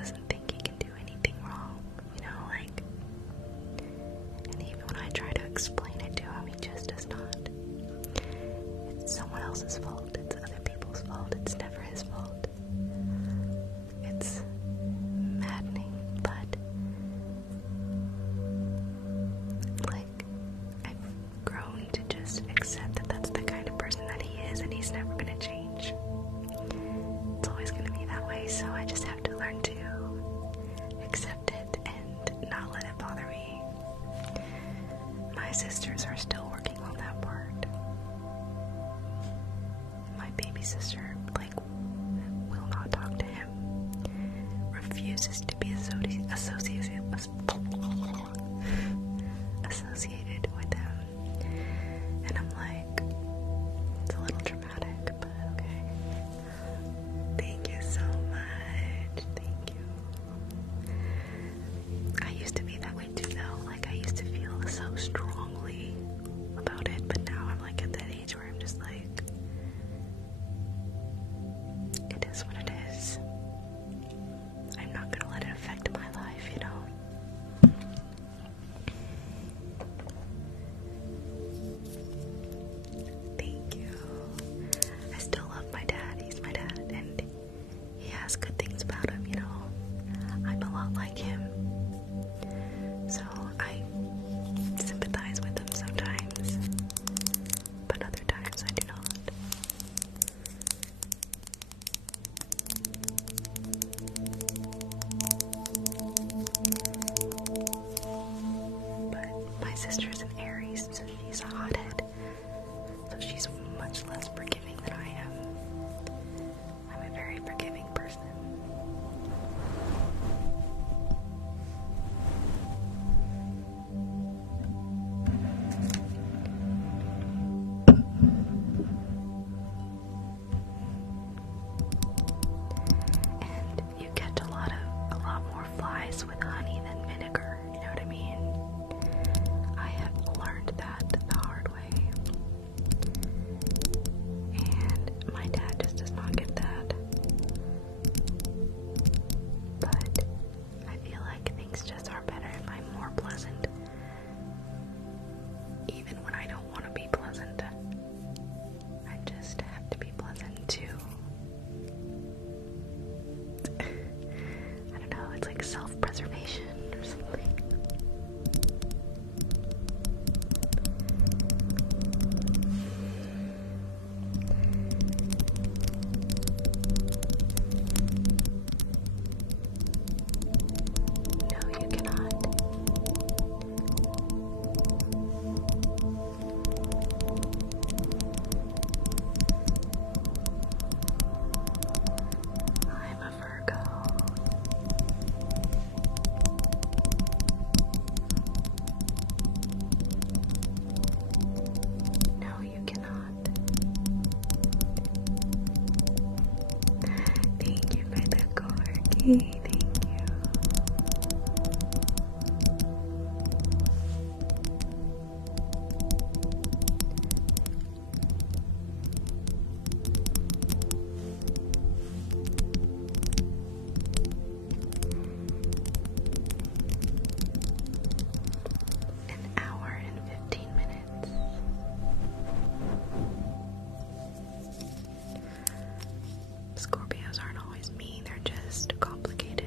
doesn't think he can do anything wrong, you know, like, and even when I try to explain it to him, he just does not. It's someone else's fault, it's other people's fault, it's never his fault. It's maddening, but like, I've grown to just accept that that's the kind of person that he is, and he's never gonna change. It's always gonna be that way, so I just have to learn to accept it and not let it bother me. My sisters are still working on that part. My baby sister, like, will not talk to him, refuses to be associated with him, and I'm like, it's a little dramatic, but okay. Thank you so much. Thank you. I used to be that way too, though. Like, I used to feel so strongly about it, but now I'm like at that age where I'm just like, it is what it is. I'm not gonna let it affect my life, you know? Thank you. I still love my dad. He's my dad, and he has good things about him, you know? I'm a lot like him. So I sympathize with him sometimes, but other times I do not. But my sister's an Aries, so she's a hothead. So she's much less forgiving than I am. I'm a very forgiving person. And you catch a lot more flies with honey than vinegar, you know what I mean? I have learned that the hard way. And my dad just does not get that. But I feel like things just are better if I'm more pleasant. Even when I don't want to be pleasant. I just have to be pleasant too. I don't know, it's like self-preservation or something. No, you cannot. I'm a Virgo. No, you cannot. Thank you for the corgi. Thank you. An hour and 15 minutes. Scorpios aren't always mean, they're just complicated.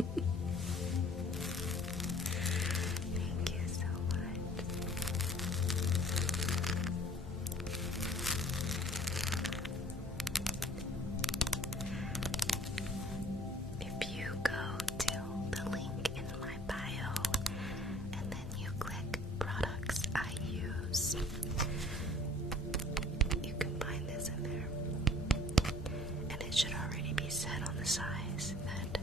Thank you so much. If you go to the link in my bio and then you click products I use, you can find this in there. And it should already be set on the size that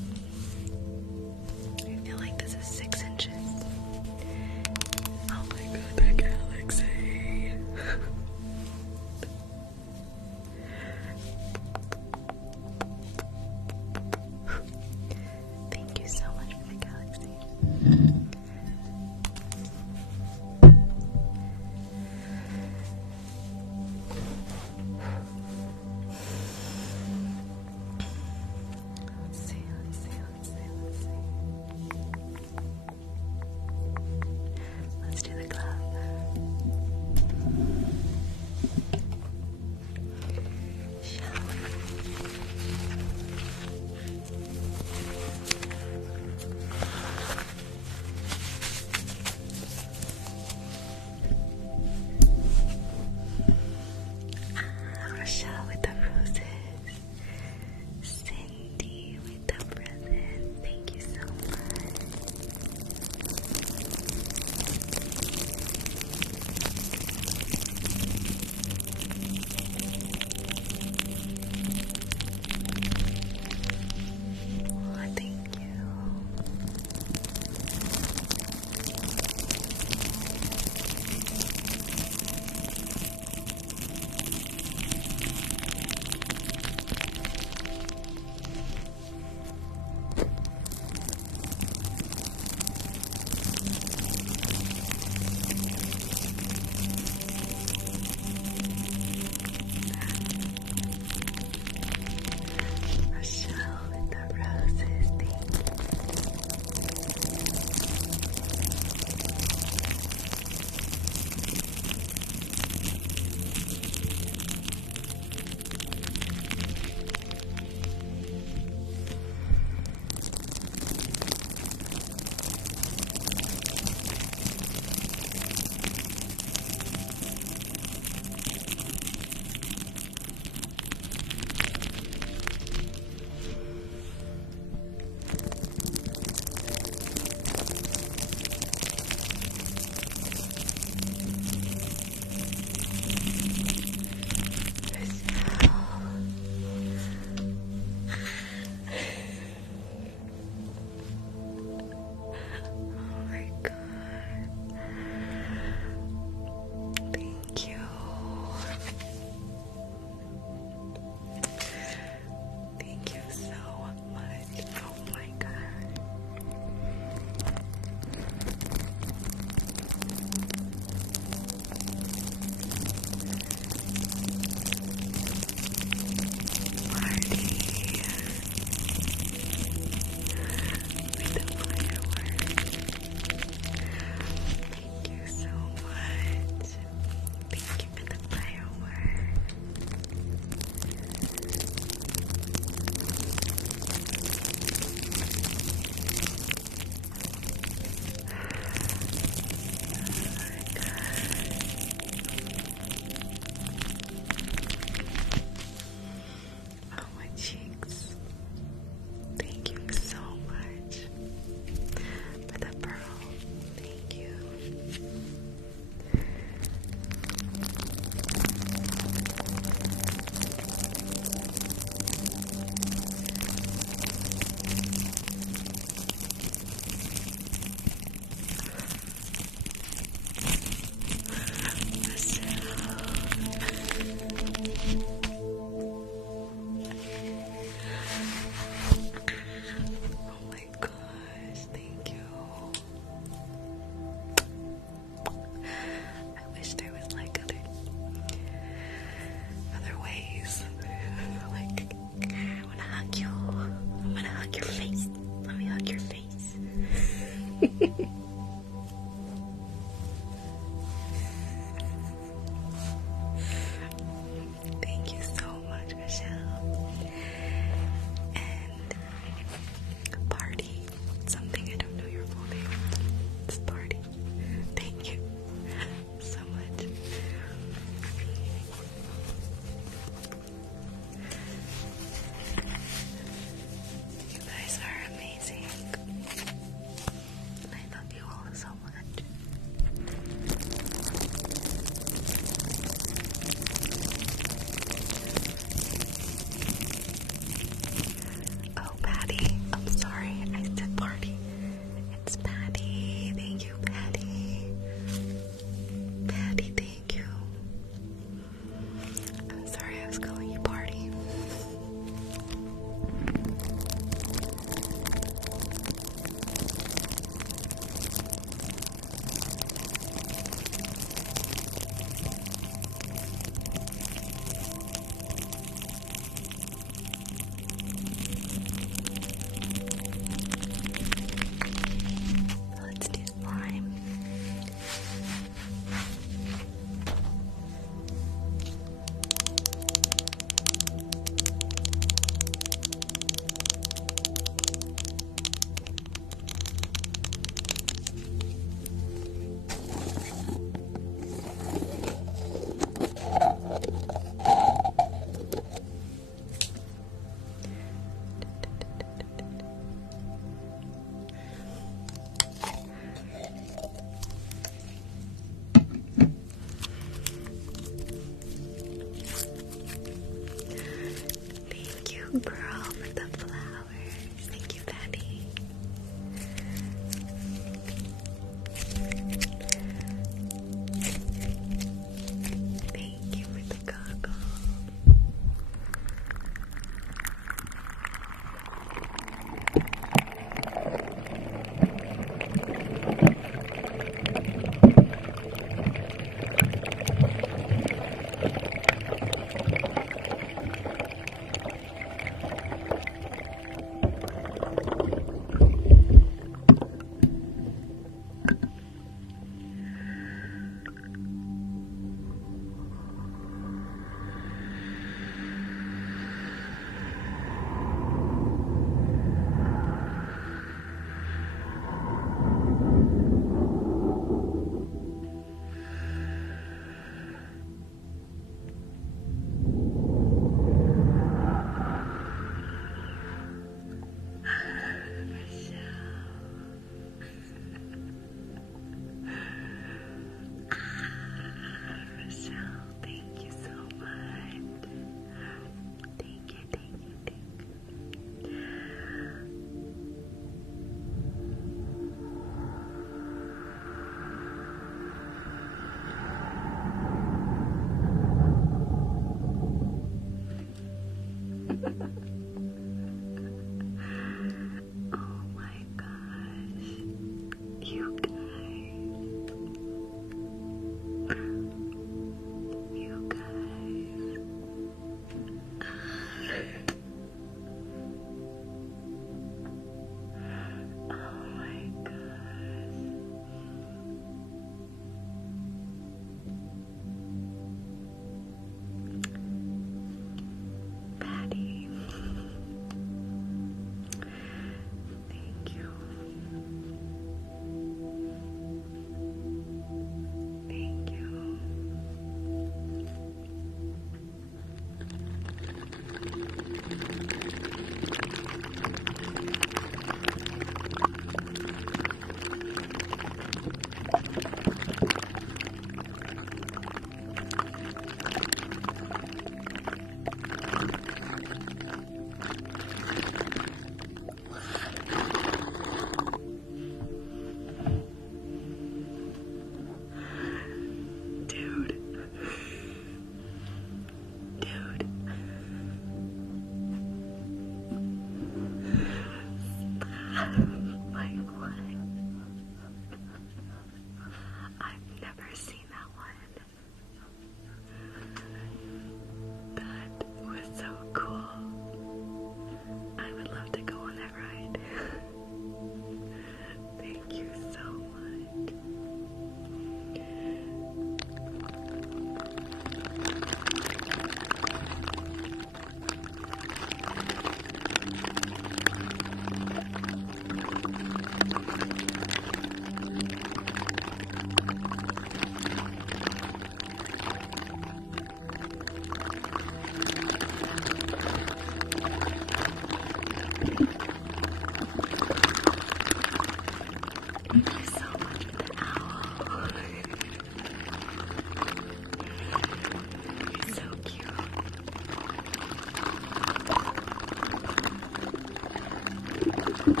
Thank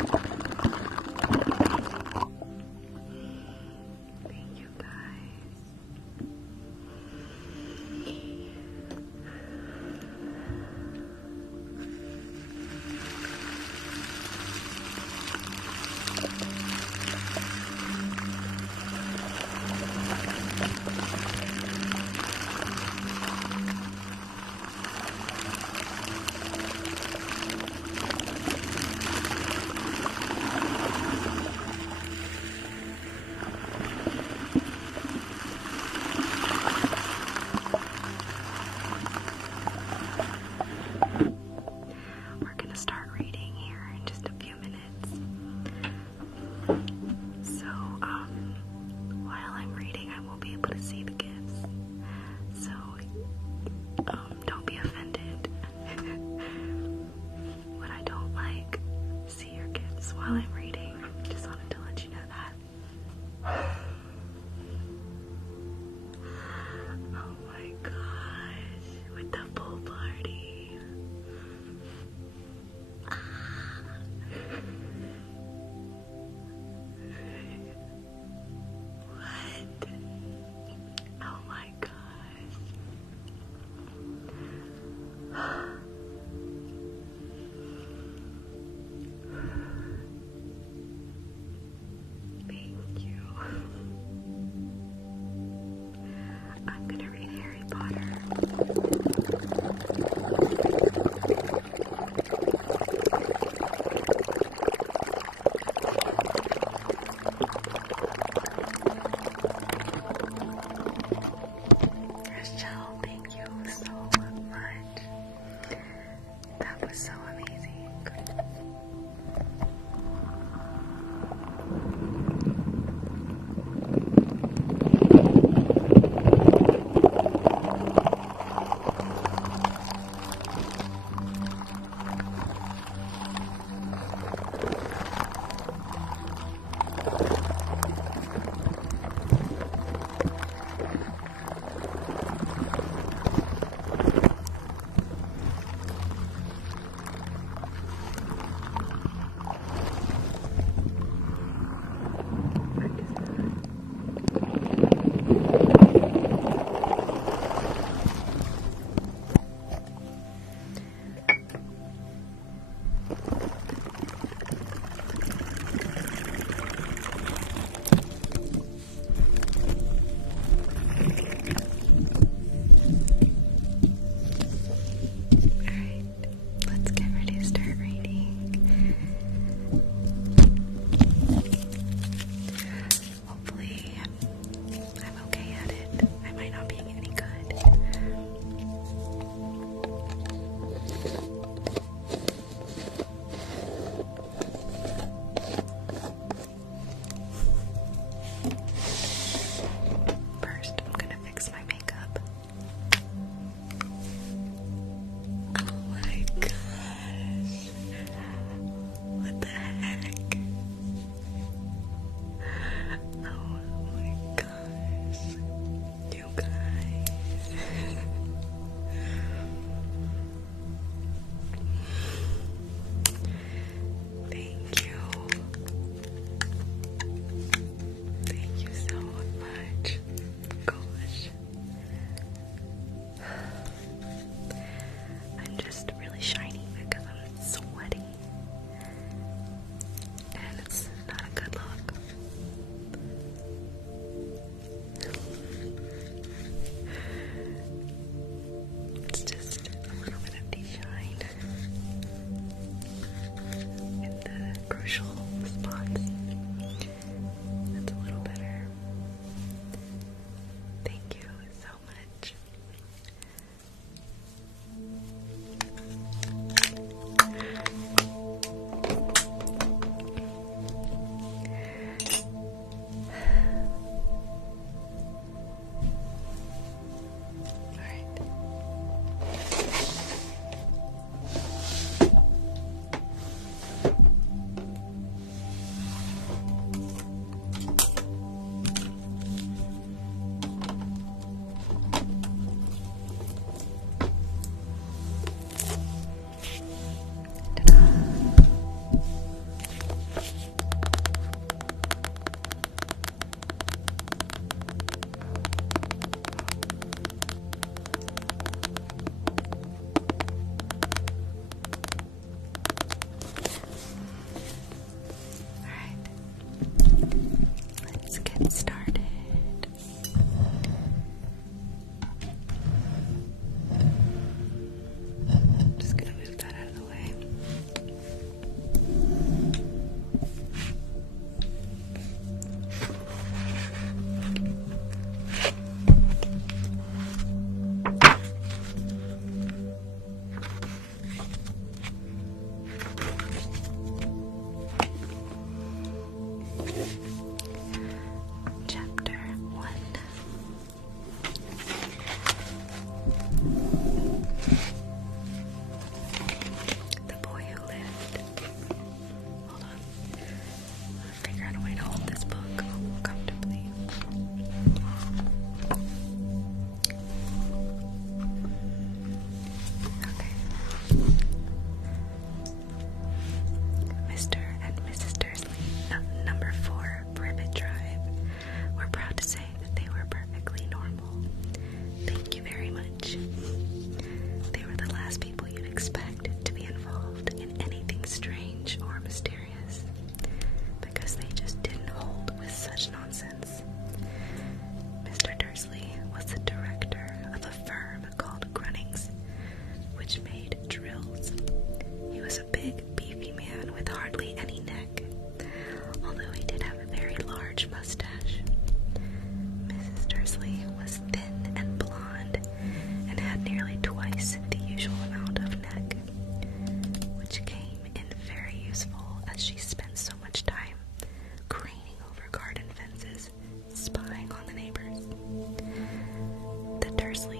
you guys. We're gonna start reading here in just a few minutes. So, while I'm reading, I won't be able to see the gifts. So, don't be offended when I don't see your gifts while I'm reading. Just wanted to let you know that. Oh my gosh, with the pool party. What? Oh my gosh.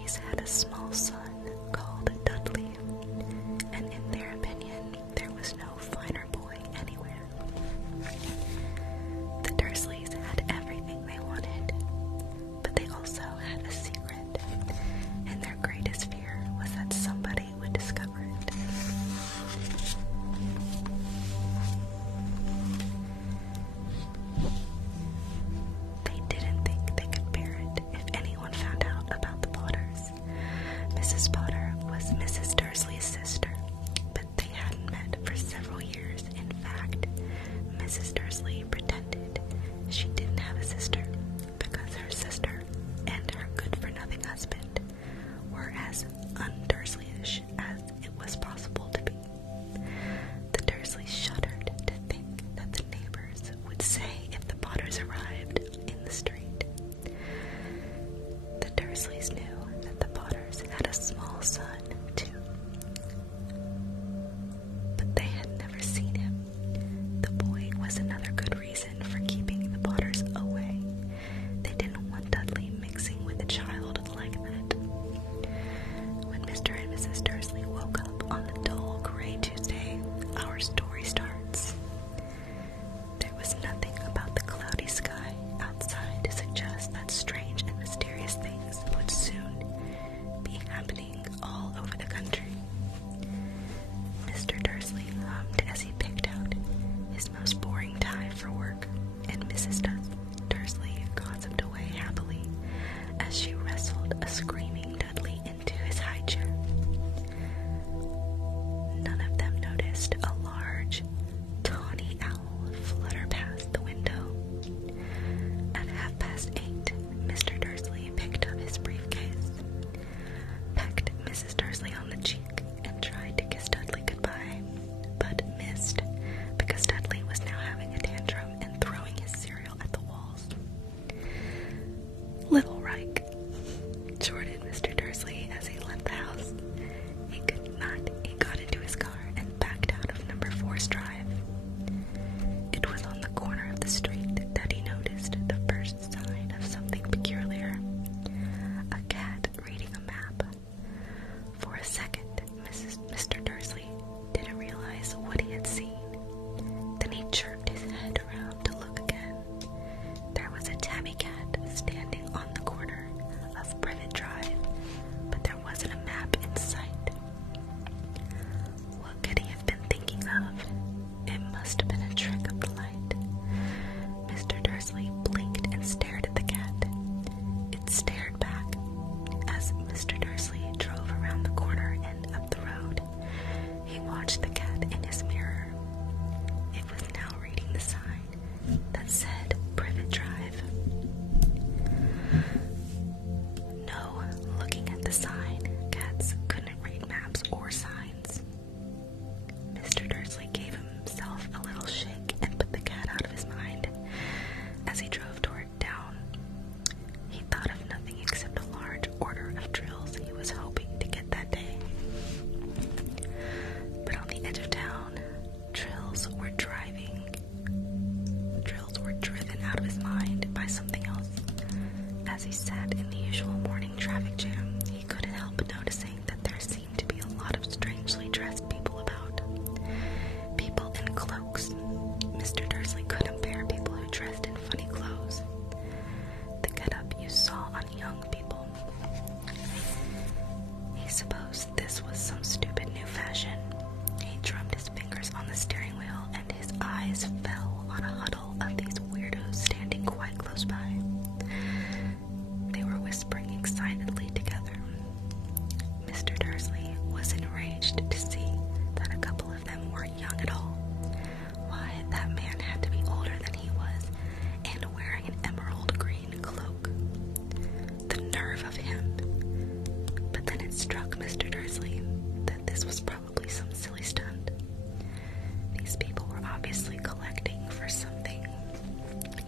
Dursleys had a small son called Dudley, and in their opinion, there was no finer boy anywhere. The Dursleys had everything they wanted, but they also had a secret, and their greatest fear was that somebody would discover it. They didn't think they could bear it if anyone found out about the Potters. Mrs. Potter was Mrs. Dursley's sister, but they hadn't met for several years. In fact, Mrs. Dursley pretended she didn't have a sister because her sister and her good-for-nothing husband were as un-Dursleyish as it was possible to be. The Dursleys shuddered to think that the neighbors would say if the Potters arrived in the street. The Dursleys knew that the Potters had a small son, too, but they had never seen him. The boy was another good reason for keeping the Potters away. They didn't want Dudley mixing with a child like that. When Mr. and Mrs. Dursley woke up on the dull gray Tuesday, our story starts. There was nothing about the cloudy sky outside to suggest that strange and mysterious things would soon be happening all over the country. Mr. Dursley hummed as he picked out his most boring tie for work, and Mrs. Dursley gossiped away happily as she wrestled a screaming Dudley into his high chair. None of them noticed a large, tawny owl flutter past the window. At 8:30, Mr. Dursley picked up his briefcase, pecked Mrs. Dursley on the cheek, and tried to kiss Dudley goodbye, but missed because Dudley was now having a tantrum and throwing his cereal at the walls. "Little Reich," chortled Mr. Dursley as he left the house. He could not. He got into his car and backed out of number 4's drive. It was on the corner of the street that he noticed the first sign of something peculiar. A cat reading a map. For a second, Mr. Dursley didn't realize what he had seen. Then he jerked his head around to look again. There was a tabby cat standing on the corner of Privet Drive, but there wasn't a map in sight. What could he have been thinking of? It must have been a trick of the light. Mr. Dursley blinked and stared at the cat. It stared back as Mr. Dursley drove around the corner and up the road. He watched the cat in his mirror. It was now reading the sign that said Privet Drive. No, looking at the sign, cats couldn't read maps or signs. Mr. Dursley gave himself a little shake and put the cat out of his mind. As he drove toward town, he thought of nothing except a large order of drills he was hoping to get that day. But on the edge of town, drills were driven out of his mind by something else. As he sat in the usual morning traffic jam, he couldn't help noticing that there seemed to be a lot of strangely dressed people about. People in cloaks. Mr. Dursley couldn't bear people who dressed in funny clothes. The get-up you saw on young people. He supposed this was some stupid new fashion. He drummed his fingers on the steering wheel, and his eyes fell on a huddle of these weirdos standing quite close by. They were whispering excitedly together. Mr. Dursley was enraged to see that a couple of them weren't young at all. Why, that man had to be older than he was, and wearing an emerald green cloak. The nerve of him! But then it struck Mr. Dursley that this was probably some silly stunt. These people were obviously collecting for something.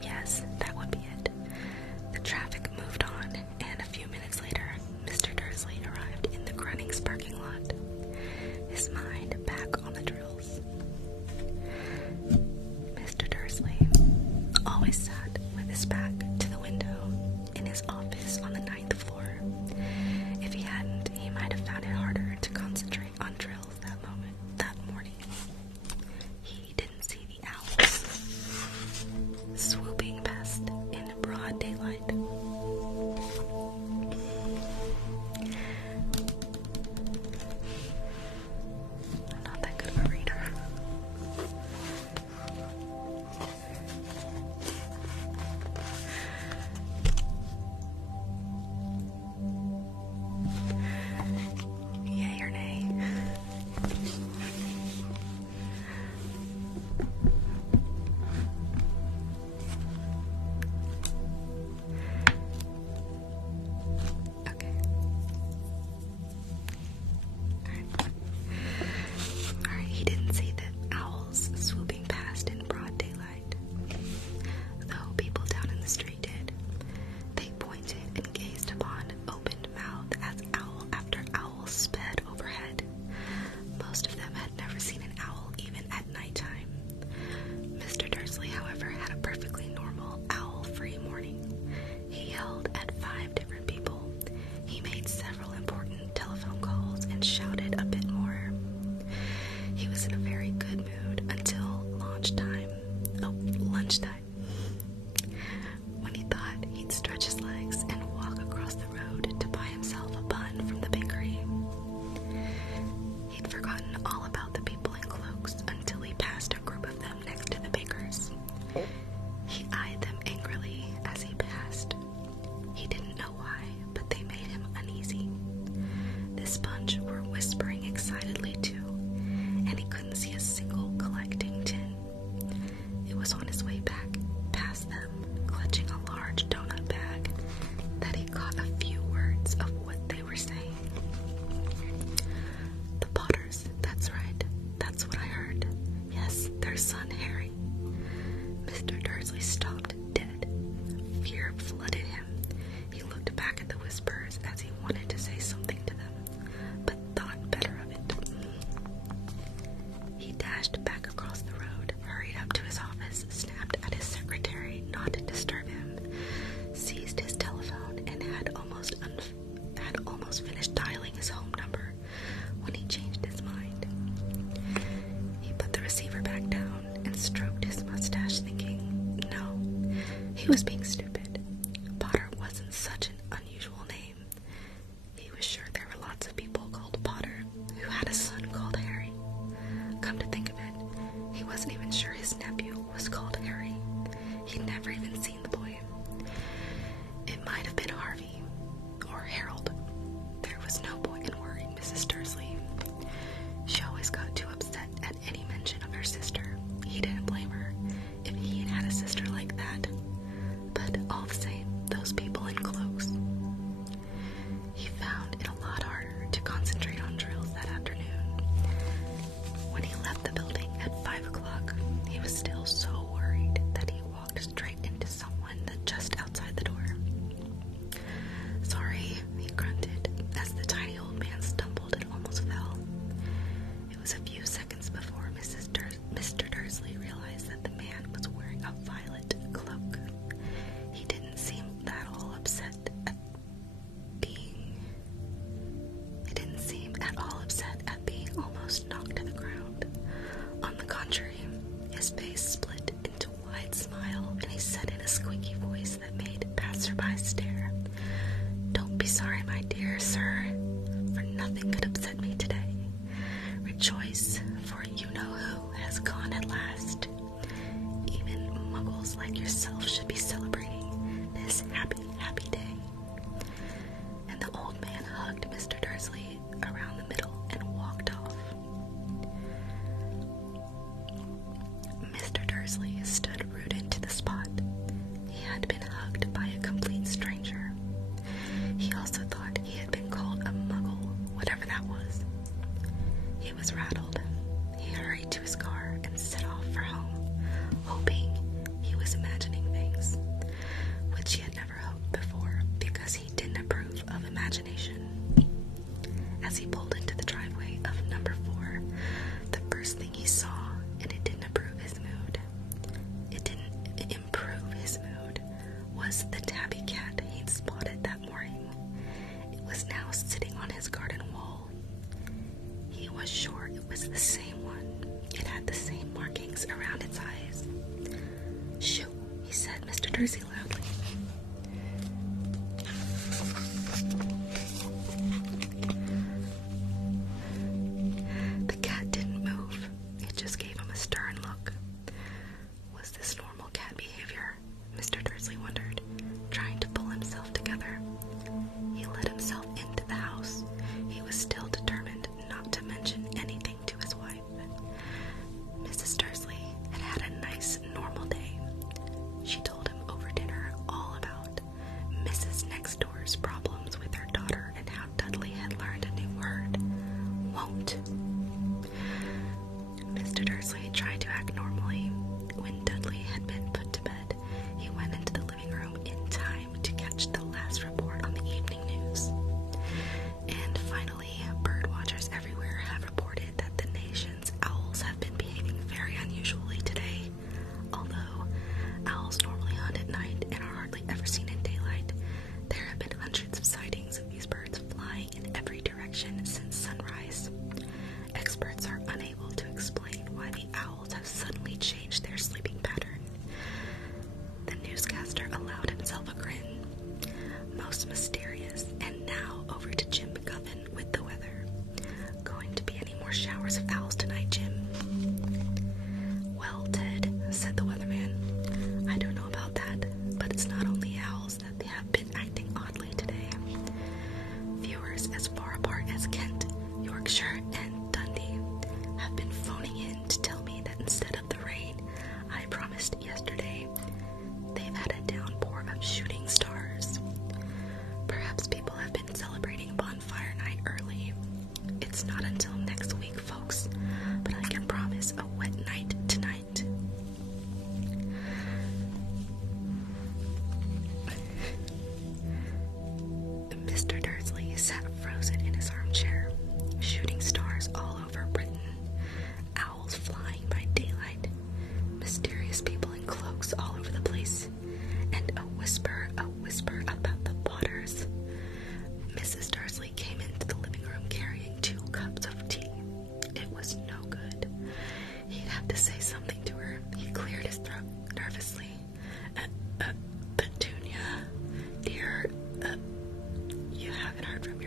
Yes, that would be it. The traffic moved on, and a few minutes later, Mr. Dursley arrived in the Grunnings parking lot, his mind back on the drills. Mr. Dursley always sat with his back to the window in his office on the 9th floor. If he was being stupid. Potter wasn't such an unusual name. He was sure there were lots of people called Potter who had a son called Harry. Come to think of it, he wasn't even sure his nephew was called Harry. He'd never even seen the boy. It might have been Harvey or Harold. There was no point in worrying Mrs. Dursley. She always got too upset at any mention of her sister. He didn't blame her if he had a sister like that. But all the same, those people in cloaks. He found it a lot harder to concentrate on drills that afternoon. When he left the building at 5 o'clock, he was still so worried that he walked straight into someone just outside the door. Sorry, he grunted as the tiny old man stumbled and almost fell. It was a few seconds before Mr. Dursley realized that the man was wearing a violet cloak. He didn't seem at all upset at being almost knocked to the ground. On the contrary, his face split into a wide smile, and he said in a squeaky voice that made passersby stare, "Don't be sorry, my dear sir, for nothing could upset me today. Rejoice, for you-know-who has gone at last. Even muggles like yourself should be celebrating this happy, happy day." And the old man hugged Mr. Dursley around the middle and walked off. Mr. Dursley stood rooted to the spot. He had been hugged by a complete stranger. He also thought he had been called a muggle, whatever that was. He was rattled. He hurried to his car and set off for home, hoping he was imagining things, which he had never hoped before because he didn't approve of imagination. As he pulled into the driveway of number 4, the first thing he saw, and it didn't improve his mood, was the tabby cat he'd spotted that morning. It was now sitting on his garden wall. He was sure it was the same one. It had the same markings around its eyes. "Shoo," he said, Mr. Dursley loudly. The cat didn't move. It just gave him a stern look. Was this normal cat behavior? Mr. Dursley wondered, trying to pull himself together. He let himself into the house. He was still determined not to mention anything to his wife. Mrs. Dursley had had a nice, normal day. She told him over dinner all about Mrs. Next Door's problems with her daughter and how Dudley had learned a new word, won't. Mr. Dursley tried to act normally. When Dudley had been put to bed, he went into the living room in time to catch the last report on the evening news. And finally, birdwatchers everywhere have reported that the nation's owls have been behaving very unusually today. Although owls normally hunt at night and are hardly ever seen in daylight, there have been hundreds of sightings of these birds flying in every direction since sunrise. Experts are unable to explain why the owls have suddenly changed their sleeping pattern. The newscaster allowed himself a grin. Most mysterious, and now over to Jim McGuffin with the weather. Going to be any more showers of owls tonight, Jim? Well, Ted, said the weatherman, I don't know about that, but it's not only owls that they have been acting oddly today. Viewers as far apart as Kent, Yorkshire, and Dundee have been phoning in to tell me that instead of the rain I promised yesterday, they've had a downpour of shooting stars. Perhaps people have been celebrating bonfire night early. It's not until next week, folks, but I can promise a wet night tonight. Mr. Dursley sat frozen in his armchair. Shooting stars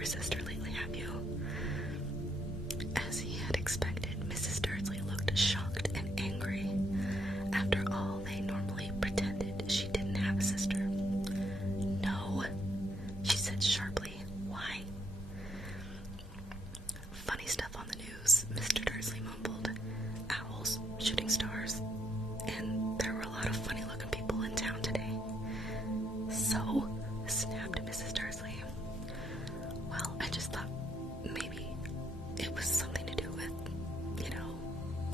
your sister lately, have you? As he had expected, Mrs. Dursley looked shocked and angry. After all, they normally pretended she didn't have a sister. No, she said sharply. Why? Funny stuff on the news, Mr. Dursley mumbled. Owls, shooting stars, and there were a lot of funny-looking people in town today. So, snapped Mrs. Dursley. Well, I just thought maybe it was something to do with,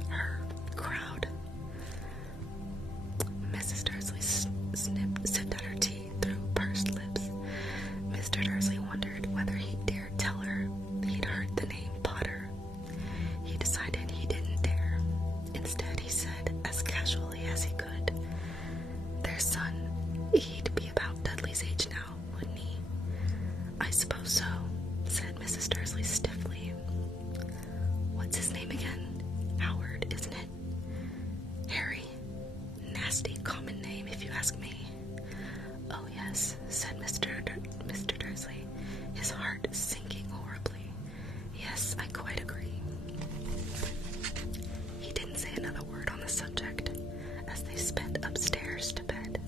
her crowd. Mrs. Dursley sipped at her tea through pursed lips. Mr. Dursley wondered whether he dared tell her he'd heard the name Potter. He decided he didn't dare. Instead, he said, as casually as he could, "Their son, he'd be about Dudley's age now, wouldn't he?" "I suppose so," said Mrs. Dursley stiffly. "What's his name again? Howard, isn't it?" "Harry. Nasty common name, if you ask me." "Oh yes," said Mr. Dursley, his heart sinking horribly. "Yes, I quite agree." He didn't say another word on the subject as they went upstairs to bed.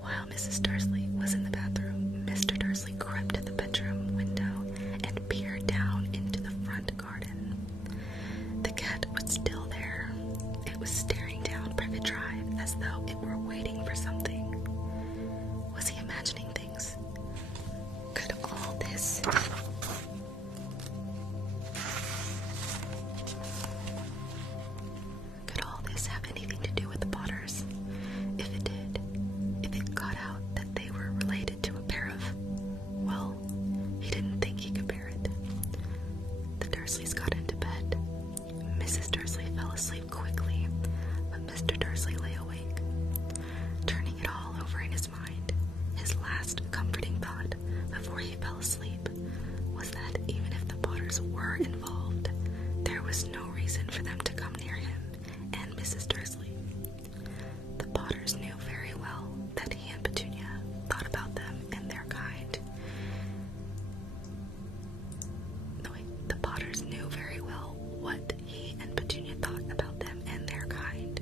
While Mrs. Dursley was in the bathroom, Mr. Dursley crept to the bedroom window and peered down into the front garden. The cat was still there. It was staring down Privet Drive as though it were waiting for something. Was he imagining things? Could all this have anything to do with the Potters? If it did, if it got out that they were related to a pair of, well, he didn't think he could bear it. The Dursleys got into bed. Mrs. Dursley fell asleep quickly, but Mr. Dursley lay awake, turning it all over in his mind. His last comforting thought before he fell asleep was that even if the Potters were involved, there was no reason for them to come near him and Mrs. Dursley. The Potters knew very well that he and Petunia thought about them and their kind. The Potters knew very well what he and Petunia thought about them and their kind.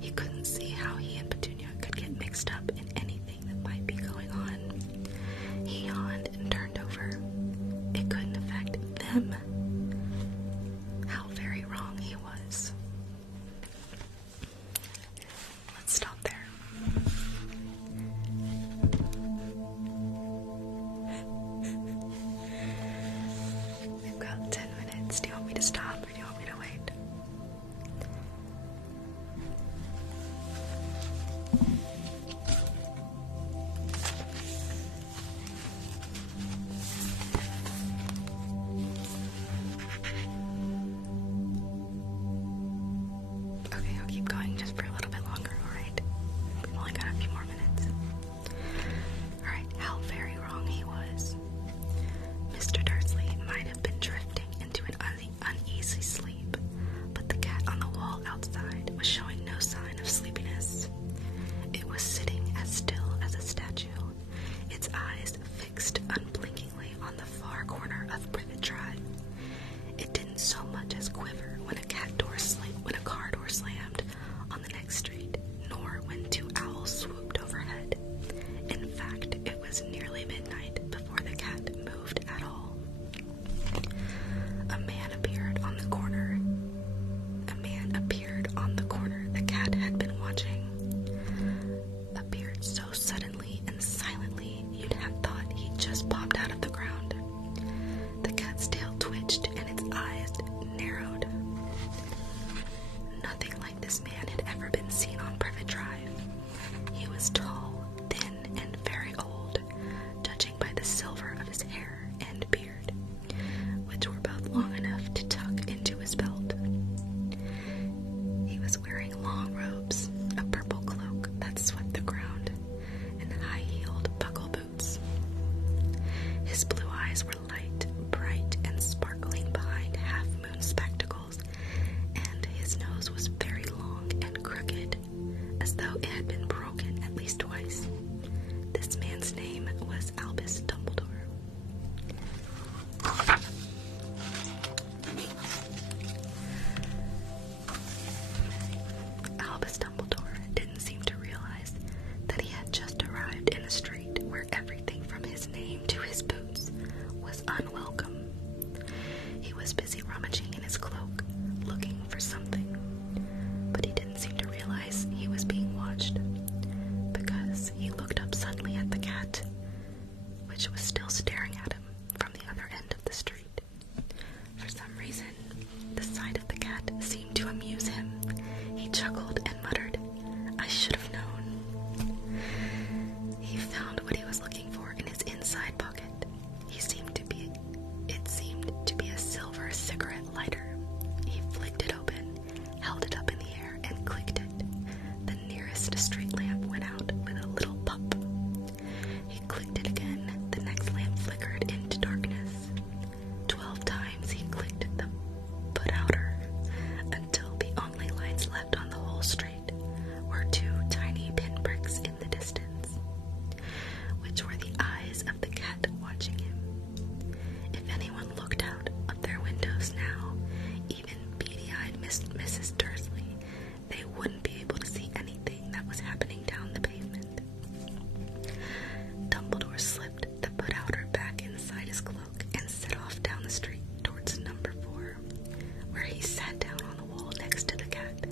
He couldn't see how he and Petunia could get mixed up in anything that might be going on. He yawned and turned over. It couldn't affect them. How very wrong he was. Let's stop there. We've got 10 minutes. Do you want me to stop or do you want me to wait? Okay, I'll keep going just for a little bit longer, alright? We've only got a few more minutes. Alright, how very wrong he was. Mr. Dursley might have been drifting into an uneasy sleep, but the cat on the wall outside was showing no sign of sleepiness. It was sitting as still as a statue, its eyes fixed unblinkingly on the far corner of Privet Drive. It didn't so much as quiver when a car door slammed on the next street, nor when two owls swooped overhead. In fact, it was nearly midnight before the cat moved at all. A man appeared on the corner the cat had been watching. Appeared so suddenly and silently you'd have thought he'd just popped out of the ground. The cat's tail twitched and its eyes narrowed. Nothing like this man had ever been seen on Privet Drive. He was tall, thin, and very old, which was still staring at him from the other end of the street. For some reason, the sight of the cat seemed to amuse him. He chuckled and muttered, "I should have known." He found what he was looking for in his inside pocket. It seemed to be a silver cigarette lighter. He flicked it open, held it up in the air, and clicked it. The nearest street lamp went out with a little pop. He clicked it again. The next lamp flickered into darkness. 12 times he clicked the put-outer until the only lights left on the whole street were 2 tiny pinpricks in the distance, which were the eyes of the cat watching him. If anyone looked out of their windows now, even beady-eyed Mrs. Dursley, they wouldn't be able to see anything that was happening down the pavement. Dumbledore slipped the put-outer back inside his cloak and set off down the street towards number 4, where he sat down on the wall next to the cat.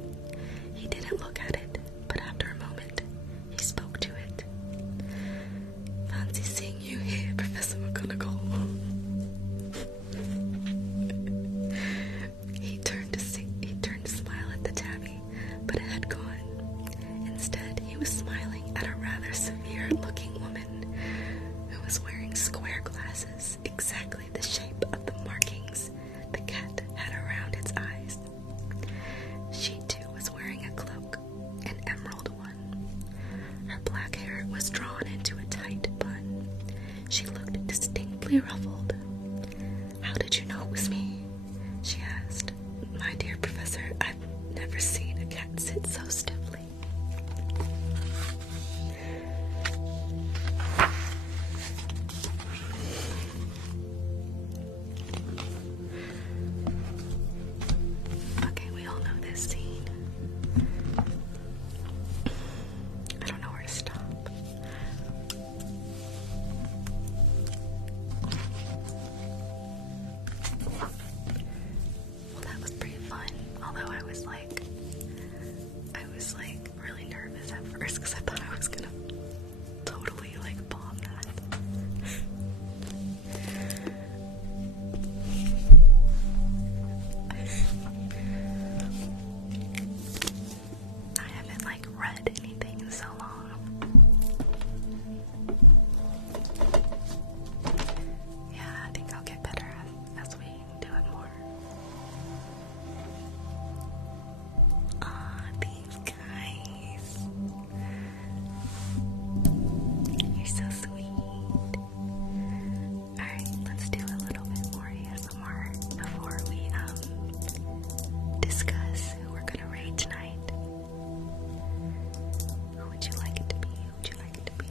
He didn't look at it, but after a moment, he spoke to it. "Fancy seeing you here, Professor McGonagall." He turned to smile at the tabby, but it had gone. Instead, he was smiling at a rather severe-looking woman who was wearing square glasses, exactly the shape of the markings the cat had around its eyes. She too was wearing a cloak, an emerald one. Her black hair was drawn into a tight bun. She looked distinctly ruffled. "How did you know it was me?" she asked. "My dear Professor, I've never seen a cat sit so stiffly." Okay, we all know this scene. I don't know where to stop. Well, that was pretty fun. Although I was like really nervous at first because I thought I was gonna totally bomb that. I haven't read anything in so long. Yeah, I think I'll get better as we do it more. These guys. You're so sweet. Alright, let's do a little bit more ASMR before we discuss who we're gonna raid tonight. Who would you like it to be? Who would you like it to be?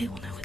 it will know